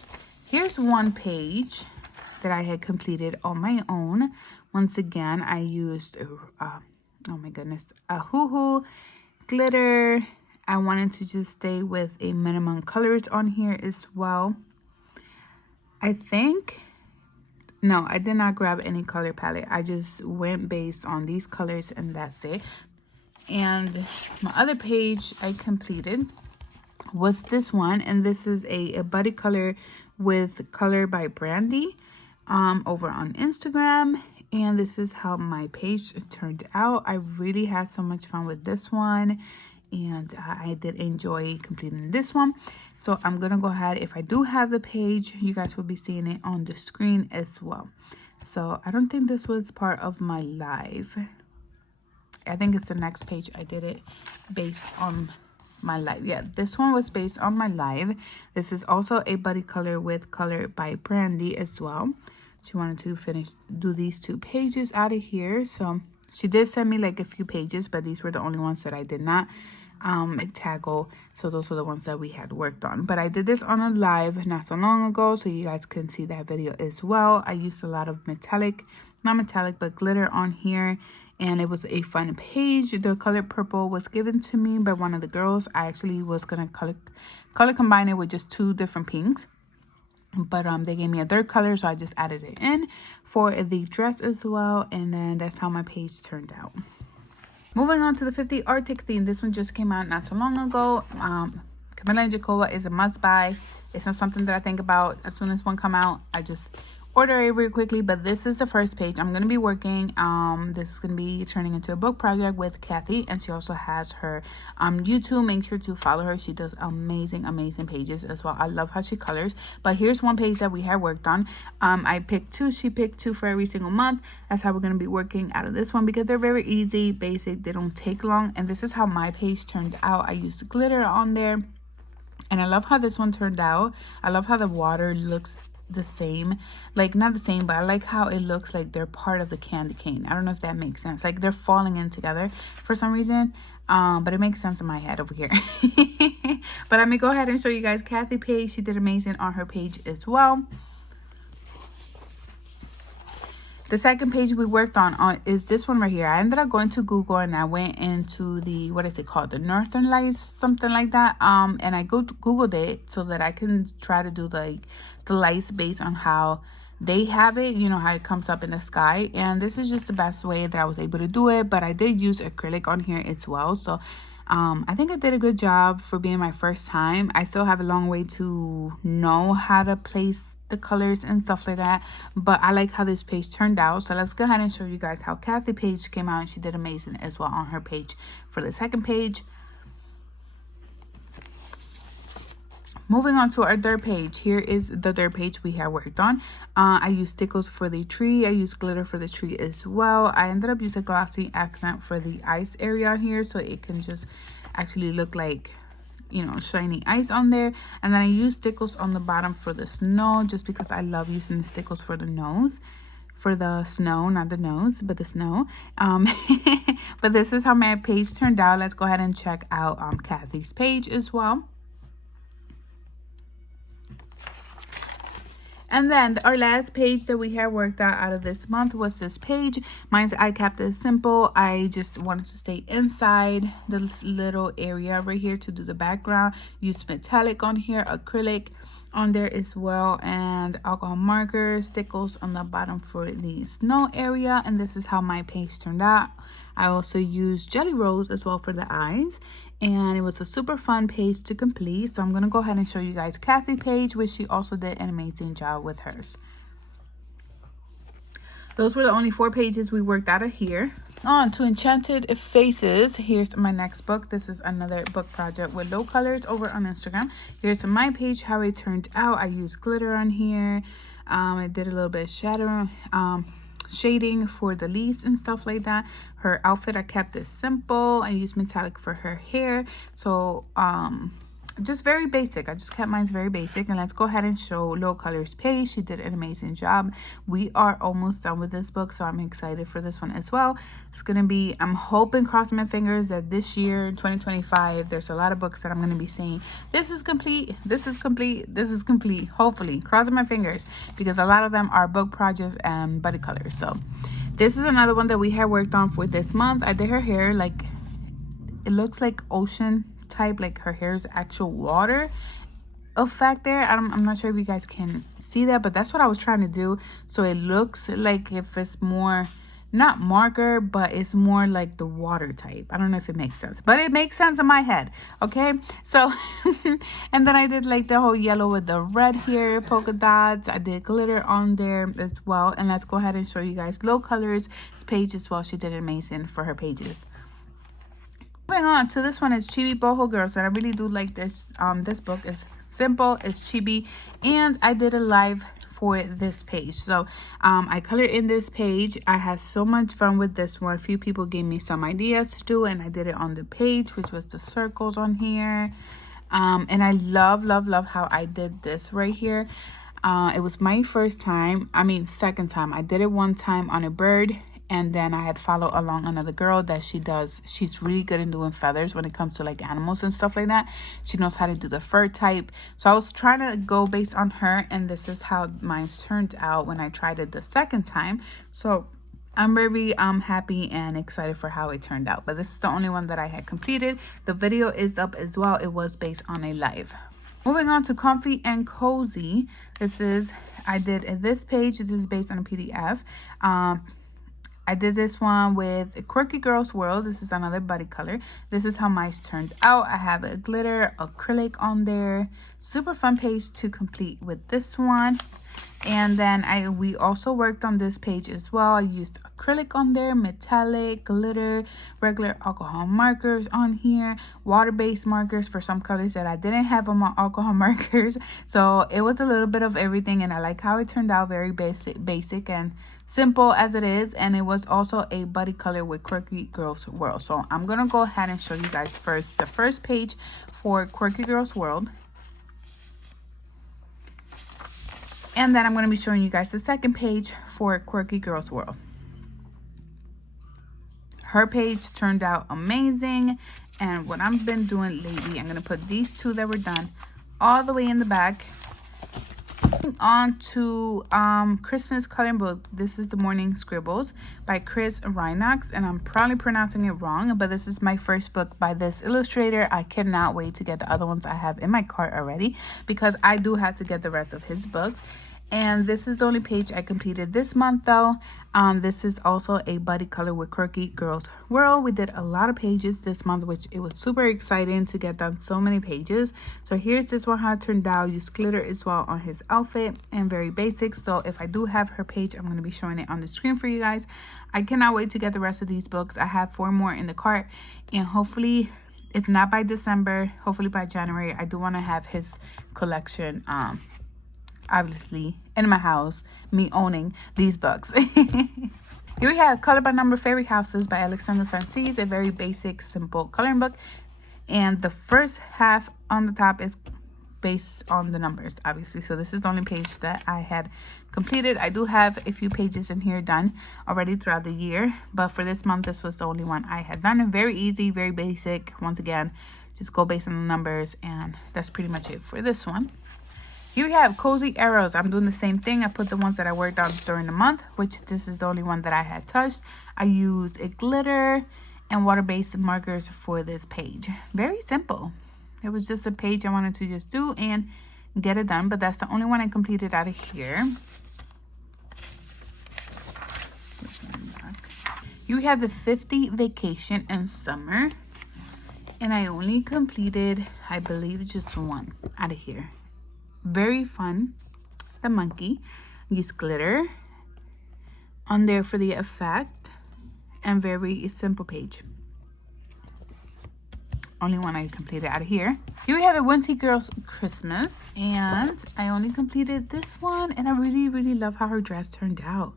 here's 1 page that I had completed on my own. Once again, I used, oh my goodness, a hoo-hoo glitter. I wanted to just stay with a minimum colors on here as well. I think, no, I did not grab any color palette. I just went based on these colors, and that's it. And my other page I completed was this one, and this is a buddy color with Color by Brandy over on Instagram, and this is how my page turned out. I really had so much fun with this one, and I did enjoy completing this one. So I'm gonna go ahead, if I do have the page, you guys will be seeing it on the screen as well. So I don't think this was part of my live. I think it's the next page. I did it based on my live. Yeah, this one was based on my live. This is also a buddy color with Color by Brandy as well. She wanted to do these 2 pages out of here. So she did send me like a few pages, but these were the only ones that I did not tackle. So those were the ones that we had worked on. But I did this on a live not so long ago, so you guys can see that video as well. I used a lot of not metallic, but glitter on here, and it was a fun page. The color purple was given to me by one of the girls. I actually was gonna color combine it with just 2 different pinks, but they gave me a 3rd color, so I just added it in for the dress as well. And then that's how my page turned out. Moving on to the 50 Arctic theme. This one just came out not so long ago. Camilla and Jacoba is a must buy. It's not something that I think about as soon as one come out. I just order it very quickly, but this is the first page I'm going to be working. This is going to be turning into a book project with Kathy, and she also has her YouTube. Make sure to follow her. She does amazing pages as well. I love how she colors. But here's 1 page that we had worked on. I picked 2. She picked 2 for every single month. That's how we're going to be working out of this one, because they're very easy, basic, they don't take long. And this is how my page turned out. I used glitter on there. And I love how this one turned out. I love how the water looks the same, like not the same, but I like how it looks like they're part of the candy cane. I don't know if that makes sense, like they're falling in together for some reason, but it makes sense in my head over here. But let me go ahead and show you guys Kathy page. She did amazing on her page as well. The second page we worked on is this one right here. I ended up going to Google and I went into the, what is it called? The Northern Lights, something like that. And I Googled it so that I can try to do like the lights based on how they have it, you know, how it comes up in the sky. And this is just the best way that I was able to do it. But I did use acrylic on here as well. So I think I did a good job for being my first time. I still have a long way to know how to place the colors and stuff like that, but I like how this page turned out. So let's go ahead and show you guys how Kathy page came out, and she did amazing as well on her page. For the second page, moving on to our third page, here is the third page we have worked on. I used stickles for the tree. I used glitter for the tree as well. I ended up using a glossy accent for the ice area here, so it can just actually look like, you know, shiny ice on there. And then I use stickles on the bottom for the snow, just because I love using the stickles for the nose, for the snow, not the nose, but the snow. But this is how my page turned out. Let's go ahead and check out Kathy's page as well. And then our last page that we have worked out of this month was this page. Mine's, I kept it simple. I just wanted to stay inside this little area right here to do the background. Use metallic on here, acrylic on there as well, and alcohol markers, stickles on the bottom for the snow area. And this is how my page turned out. I also used jelly rolls as well for the eyes. And it was a super fun page to complete. So I'm going to go ahead and show you guys Kathy page, which she also did an amazing job with hers. Those were the only 4 pages we worked out of here. On to Enchanted Faces. Here's my next book. This is another book project with low colors over on Instagram. Here's my page, how it turned out. I used glitter on here. I did a little bit of shadow, shading for the leaves and stuff like that. Her outfit, I kept it simple. I used metallic for her hair. So just very basic. I just kept mine very basic. And let's go ahead and show Low Colors page. She did an amazing job. We are almost done with this book, so I'm excited for this one as well. It's gonna be, I'm hoping, crossing my fingers, that this year 2025 there's a lot of books that I'm gonna be saying, this is complete, this is complete, this is complete. Hopefully, crossing my fingers, because a lot of them are book projects and buddy colors. So this is another one that we have worked on for this month. I did her hair like, it looks like ocean type, like her hair is actual water effect there. I'm not sure if you guys can see that, but that's what I was trying to do. So it looks like if it's more, not marker, but it's more like the water type. I don't know if it makes sense, but it makes sense in my head. Okay, so and then I did like the whole yellow with the red here, polka dots. I did glitter on there as well. And let's go ahead and show you guys Low Colors page as well. She did amazing for her pages. Moving on to this one is Chibi Boho Girls, and I really do like this. This book is simple, it's chibi, and I did a live for this page. So I colored in this page. I had so much fun with this one. A few people gave me some ideas to do, and I did it on the page, which was the circles on here. And I love how I did this right here. It was my first time, second time. I did it one time on a bird, and then I had followed along another girl that she's really good in doing feathers when it comes to like animals and stuff like that. She knows how to do the fur type. So I was trying to go based on her, and this is how mine turned out when I tried it the second time. So I'm very happy and excited for how it turned out. But this is the only one that I had completed. The video is up as well. It was based on a live. Moving on to Comfy and Cozy. I did this page. This is based on a PDF. I did this one with Quirky Girls World. This is another buddy color. This is how mine turned out. I have a glitter acrylic on there. Super fun page to complete with this one. And then we also worked on this page as well. I used acrylic on there, metallic, glitter, regular alcohol markers on here, water-based markers for some colors that I didn't have on my alcohol markers. So it was a little bit of everything, and I like how it turned out. Very basic and simple as it is. And it was also a buddy color with Quirky Girls World. So I'm gonna go ahead and show you guys first the first page for Quirky Girls World. And then I'm going to be showing you guys the second page for Quirky Girls World. Her page turned out amazing. And what I've been doing lately, I'm going to put these two that were done all the way in the back. On to Christmas coloring book. This is The Morning Scribbles by Chris Rhinox, and I'm probably pronouncing it wrong, but this is my first book by this illustrator. I cannot wait to get the other ones I have in my cart already, because I do have to get the rest of his books. And this is the only page I completed this month though. This is also a buddy color with Quirky Girls World. We did a lot of pages this month, which it was super exciting to get done so many pages. So here's this one how it turned out. Used glitter as well on his outfit and very basic. So if I do have her page, I'm going to be showing it on the screen for you guys. I cannot wait to get the rest of these books. I have 4 more in the cart, and hopefully, if not by December, hopefully by January, I do want to have his collection obviously in my house, me owning these books. Here we have Color by Number Fairy Houses by Alexandra Francis, a very basic, simple coloring book. And the first half on the top is based on the numbers, obviously. So this is the only page that I had completed. I do have a few pages in here done already throughout the year, but for this month, this was the only one I had done. And very easy, very basic. Once again, just go based on the numbers, and that's pretty much it for this one. Here we have Cozy Arrows. I'm doing the same thing. I put the ones that I worked on during the month, which this is the only one that I had touched. I used a glitter and water-based markers for this page. Very simple. It was just a page I wanted to just do and get it done, but that's the only one I completed out of here. Here we have the 50 Vacation and Summer, and I only completed, I believe, just one out of here. Very fun. The monkey. Use glitter on there for the effect, and very simple page. Only one I completed out of here. Here we have a Winty Girls Christmas, and I only completed this one, and I really love how her dress turned out.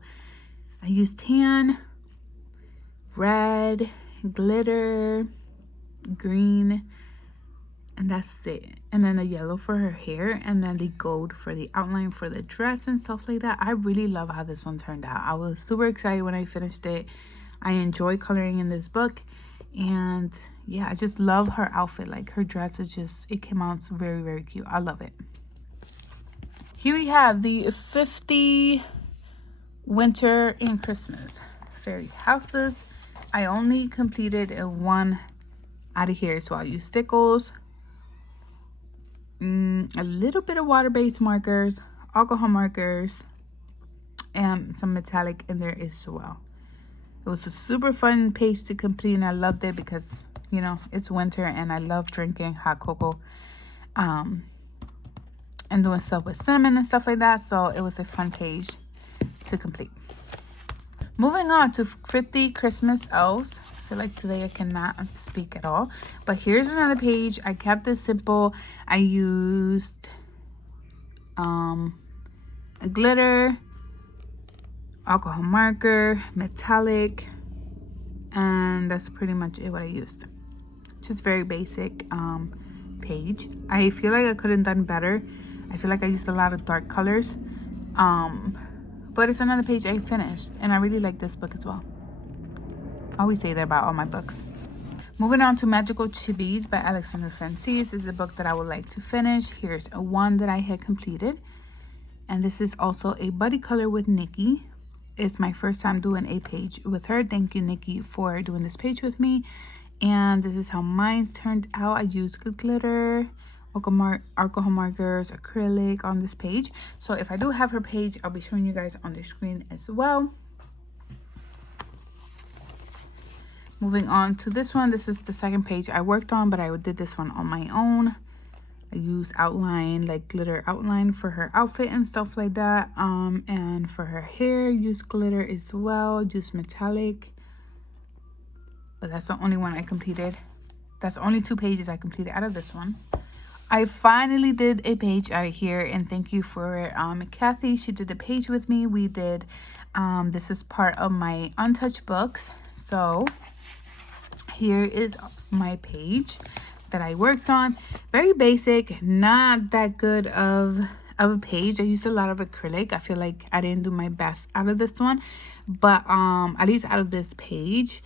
I used tan, red, glitter, green, and that's it. And then the yellow for her hair, and then the gold for the outline for the dress and stuff like that. I really love how this one turned out. I was super excited when I finished it. I enjoy coloring in this book, and yeah, I just love her outfit. Like, her dress is just, it came out very cute. I love it. Here we have the 50 Winter and Christmas Fairy Houses. I only completed one out of here, so I'll use stickles, a little bit of water-based markers, alcohol markers, and some metallic in there as well. It was a super fun page to complete, and I loved it because, you know, it's winter and I love drinking hot cocoa and doing stuff with cinnamon and stuff like that. So it was a fun page to complete. Moving on to 50 Christmas Elves. I feel like today I cannot speak at all, but here's another page. I kept it simple. I used a glitter, alcohol marker, metallic, and that's pretty much it what I used. Just very basic page. I feel like I could have done better. I feel like I used a lot of dark colors, but it's another page I finished, and I really like this book as well. I always say that about all my books. Moving on to Magical Chibis by Alexandra Francis. This is a book that I would like to finish. Here's a one that I had completed, and this is also a buddy color with Nikki. It's my first time doing a page with her. Thank you, Nikki, for doing this page with me. And this is how mine turned out. I used glitter, alcohol markers, acrylic on this page. So if I do have her page, I'll be showing you guys on the screen as well. Moving on to this one. This is the second page I worked on, but I did this one on my own. I used outline, like glitter outline for her outfit and stuff like that. And for her hair, used glitter as well, used metallic. But that's the only one I completed. That's the only 2 pages I completed out of this one. I finally did a page out of here, and thank you for Kathy. She did the page with me. We did, this is part of my untouched books. So here is my page that I worked on. Very basic, not that good of of a page. I used a lot of acrylic. I feel like I didn't do my best out of this one, but at least out of this page.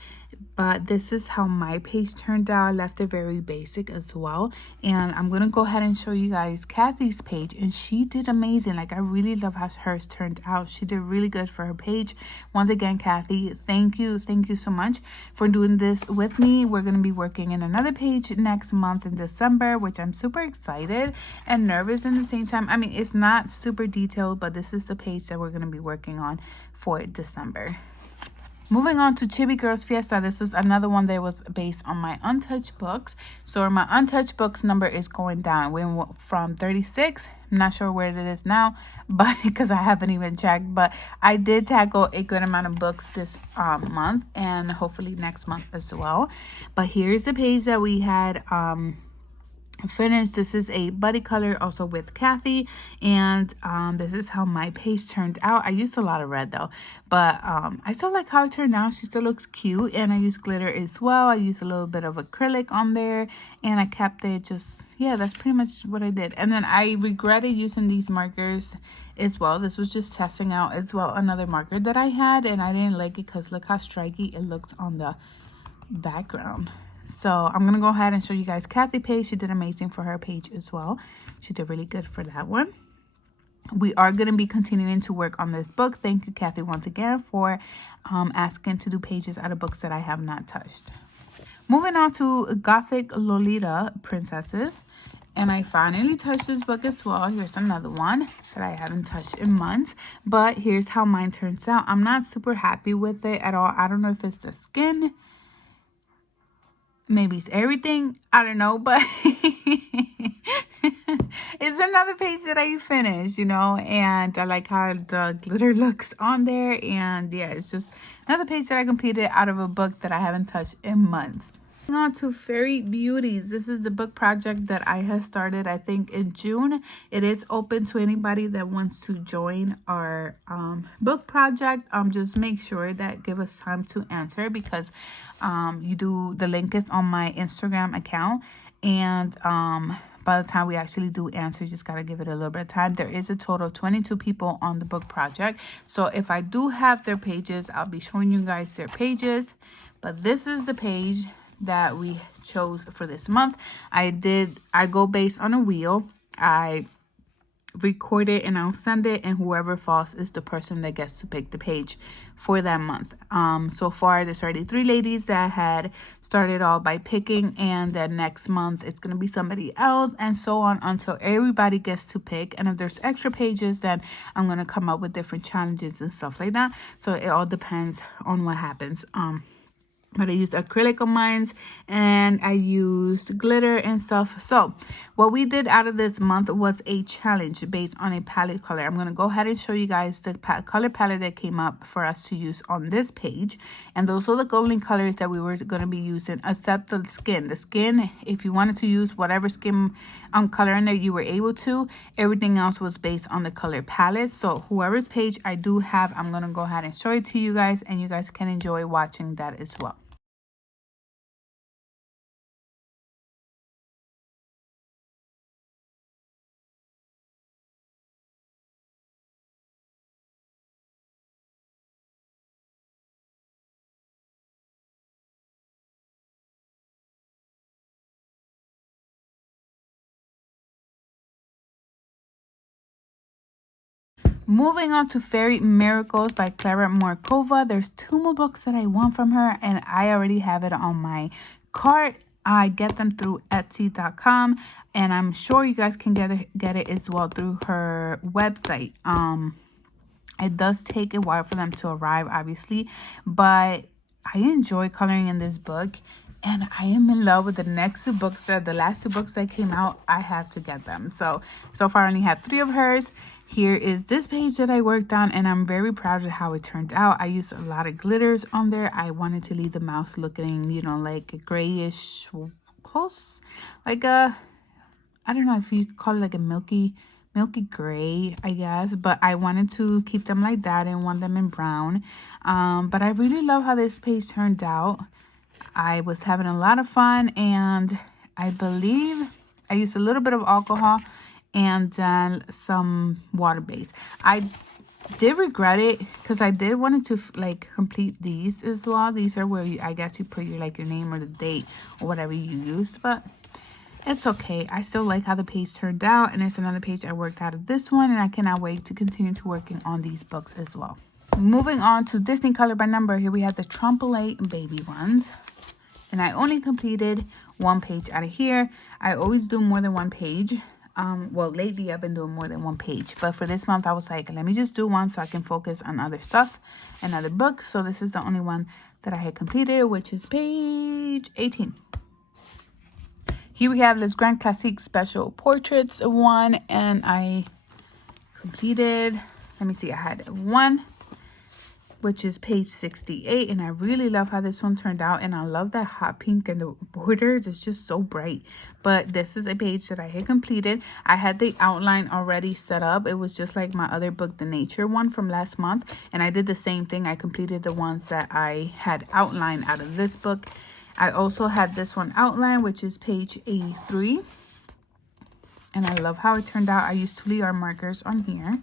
But this is how my page turned out. I left it very basic as well, and I'm gonna go ahead and show you guys Kathy's page, and she did amazing. Like, I really love how hers turned out. She did really good for her page. Once again, Kathy, thank you so much for doing this with me. We're gonna be working in another page next month in December, which I'm super excited and nervous at the same time. I mean, it's not super detailed, but this is the page that we're gonna be working on for December. Moving on to Chibi Girls Fiesta. This is another one that was based on my Untouched books. So my Untouched books number is going down. We went from 36. I'm not sure where it is now, but because I haven't even checked. But I did tackle a good amount of books this month, and hopefully next month as well. But here's the page that we had finished. This is a buddy color also with Kathy, and this is how my page turned out. I used a lot of red though, but I still like how it turned out. She still looks cute, and I used glitter as well. I used a little bit of acrylic on there, and I kept it just, yeah, that's pretty much what I did. And then I regretted using these markers as well. This was just testing out as well another marker that I had, and I didn't like it because look how striky it looks on the background. So I'm gonna go ahead and show you guys Kathy page. She did amazing for her page as well. She did really good for that one. We are going to be continuing to work on this book. Thank you, Kathy, once again for asking to do pages out of books that I have not touched. Moving on to Gothic Lolita Princesses, and I finally touched this book as well. Here's another one that I haven't touched in months, but here's how mine turns out. I'm not super happy with it at all. I don't know if it's the skin, maybe it's everything, I don't know, but it's another page that I finished, you know, and I like how the glitter looks on there, and yeah, it's just another page that I completed out of a book that I haven't touched in months. Moving on to Fairy Beauties. This is the book project that I have started, I think, in June. It is open to anybody that wants to join our book project. Just make sure that give us time to answer, because the link is on my Instagram account, and by the time we actually do answer, just got to give it a little bit of time. There is a total of 22 people on the book project. So if I do have their pages, I'll be showing you guys their pages. But this is the page that we chose for this month. I go based on a wheel. I record it and I'll send it, and whoever falls is the person that gets to pick the page for that month. So far there's already 3 ladies that had started all by picking, and then next month it's going to be somebody else, and so on until everybody gets to pick. And if there's extra pages, then I'm going to come up with different challenges and stuff like that. So it all depends on what happens. But I used acrylic on mine, and I used glitter and stuff. So what we did out of this month was a challenge based on a palette color. I'm going to go ahead and show you guys the color palette that came up for us to use on this page. And those are the golden colors that we were going to be using, except the skin. The skin, if you wanted to use whatever skin color in there, you were able to. Everything else was based on the color palette. So whoever's page I do have, I'm going to go ahead and show it to you guys, and you guys can enjoy watching that as well. Moving on to Fairy Miracles by Clara Morkova. There's 2 more books that I want from her, and I already have it on my cart. I get them through Etsy.com, and I'm sure you guys can get it as well through her website. It does take a while for them to arrive, obviously, but I enjoy coloring in this book, and I am in love with the next 2 books. The last 2 books that came out, I have to get them. So far I only have 3 of hers. Here is this page that I worked on, and I'm very proud of how it turned out. I used a lot of glitters on there. I wanted to leave the mouse looking, you know, like a grayish, close, like a, I don't know if you call it like a milky gray, I guess, but I wanted to keep them like that and want them in brown. But I really love how this page turned out. I was having a lot of fun, and I believe I used a little bit of alcohol and then some water base. I did regret it because I did wanted to like complete these as well. These are where I guess you put your like your name or the date or whatever you used, but it's okay. I still like how the page turned out, and it's another page I worked out of this one, and I cannot wait to continue to working on these books as well. Moving on to Disney Color by Number, here we have the Trampoline baby ones, and I only completed one page out of here. I always do more than one page. Well, lately I've been doing more than one page, but for this month I was like, let me just do one so I can focus on other stuff and other books. So this is the only one that I had completed, which is page 18. Here we have Les Grand Classiques Special Portraits one, and I completed, let me see, I had one, which is page 68, and I really love how this one turned out, and I love that hot pink and the borders. It's just so bright. But this is a page that I had completed. I had the outline already set up. It was just like my other book, the nature one from last month, and I did the same thing. I completed the ones that I had outlined out of this book. I also had this one outlined, which is page 83, and I love how it turned out. I used 2 REOR markers on here,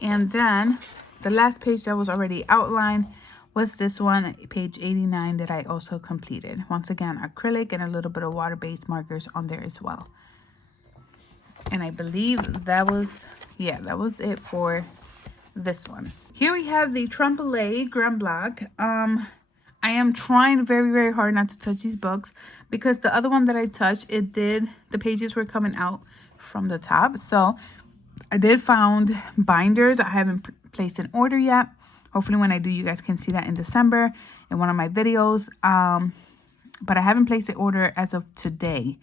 and then the last page that was already outlined was this one, page 89, that I also completed. Once again, acrylic and a little bit of water-based markers on there as well. And I believe that was, yeah, that was it for this one. Here we have the Trampoline Grand Block. I am trying very, very hard not to touch these books because the other one that I touched, the pages were coming out from the top. So I did found binders. I haven't placed an order yet. Hopefully when I do, you guys can see that in December in one of my videos. But I haven't placed an order as of today.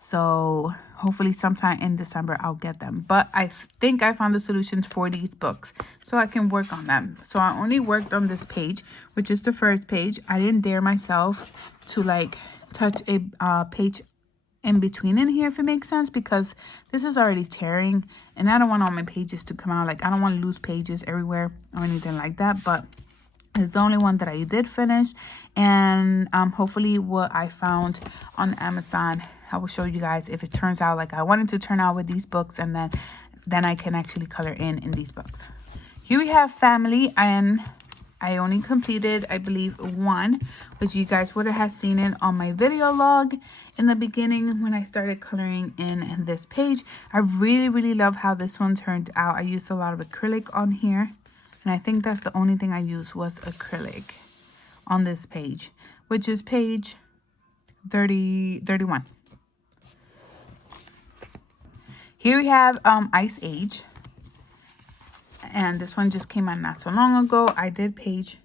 So hopefully sometime in December I'll get them. But I think I found the solutions for these books so I can work on them. So I only worked on this page, which is the first page. I didn't dare myself to like touch a page in between in here, if it makes sense, because this is already tearing and I don't want all my pages to come out. Like, I don't want to lose pages everywhere or anything like that. But it's the only one that I did finish, and hopefully what I found on Amazon, I will show you guys if it turns out like I wanted to turn out with these books, and then I can actually color in these books. Here we have Family, and I only completed, I believe, one, which you guys would have seen it on my video log in the beginning when I started coloring in this page. I really, really love how this one turned out. I used a lot of acrylic on here, and I think that's the only thing I used was acrylic on this page, which is page 31. Here we have Ice Age. And this one just came out not so long ago. I did page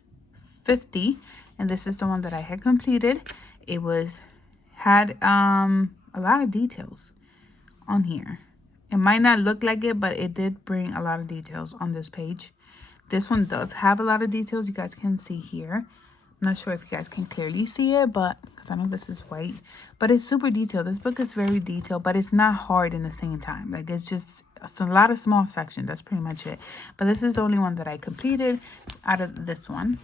50, and this is the one that I had completed. It had a lot of details on here. It might not look like it, but it did bring a lot of details on this page. This one does have a lot of details. You guys can see here. I'm not sure if you guys can clearly see it, but because I know this is white, but it's super detailed. This book is very detailed, but it's not hard in the same time. Like, it's a lot of small sections. That's pretty much it. But this is the only one that I completed out of this one.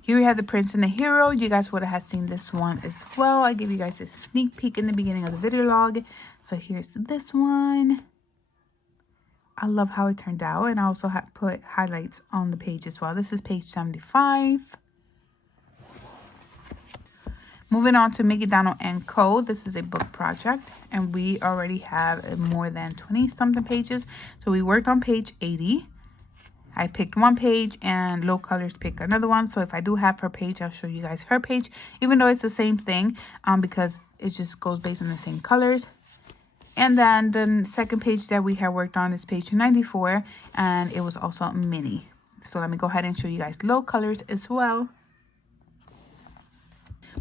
Here we have The Prince and the Hero. You guys would have seen this one as well. I gave you guys a sneak peek in the beginning of the video log. So here's this one. I love how it turned out, and I also have put highlights on the page as well. This is page 75. Moving on to Mickey Donald and Co. This is a book project, and we already have more than 20-something pages. So we worked on page 80. I picked one page, and Low Colors picked another one. So if I do have her page, I'll show you guys her page, even though it's the same thing, because it just goes based on the same colors. And then the second page that we have worked on is page 94, and it was also mini. So let me go ahead and show you guys Low Colors as well.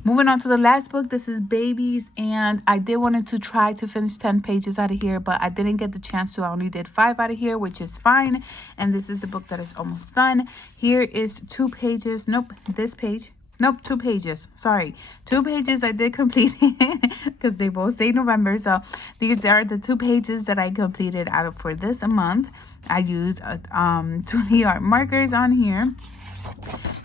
Moving on to the last book, this is Babies, and I did wanted to try to finish 10 pages out of here, but I didn't get the chance to. I only did 5 out of here, which is fine. And this is the book that is almost done. Here is 2 pages. Nope, this page. Nope, 2 pages. Sorry, 2 pages I did complete because they both say November. So these are the 2 pages that I completed out of for this month. I used 20 art markers on here.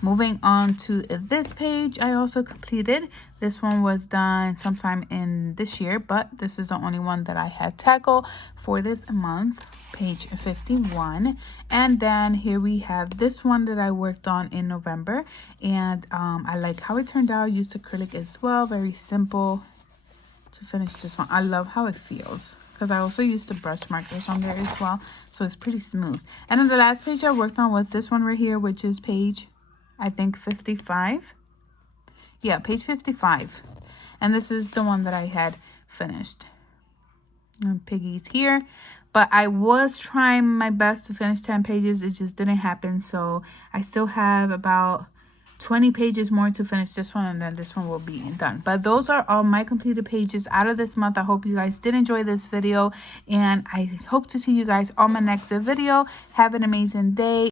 Moving on to this page, I also completed. This one was done sometime in this year, but this is the only one that I had tackled for this month, page 51. And then here we have this one that I worked on in November, and I like how it turned out. I used acrylic as well, very simple to finish this one. I love how it feels because I also used the brush markers on there as well, so it's pretty smooth. And then the last page I worked on was this one right here, which is page, I think, 55. Yeah, page 55. And this is the one that I had finished. And Piggy's here. But I was trying my best to finish 10 pages. It just didn't happen. So I still have about 20 pages more to finish this one, and then this one will be done. But those are all my completed pages out of this month. I hope you guys did enjoy this video, and I hope to see you guys on my next video. Have an amazing day.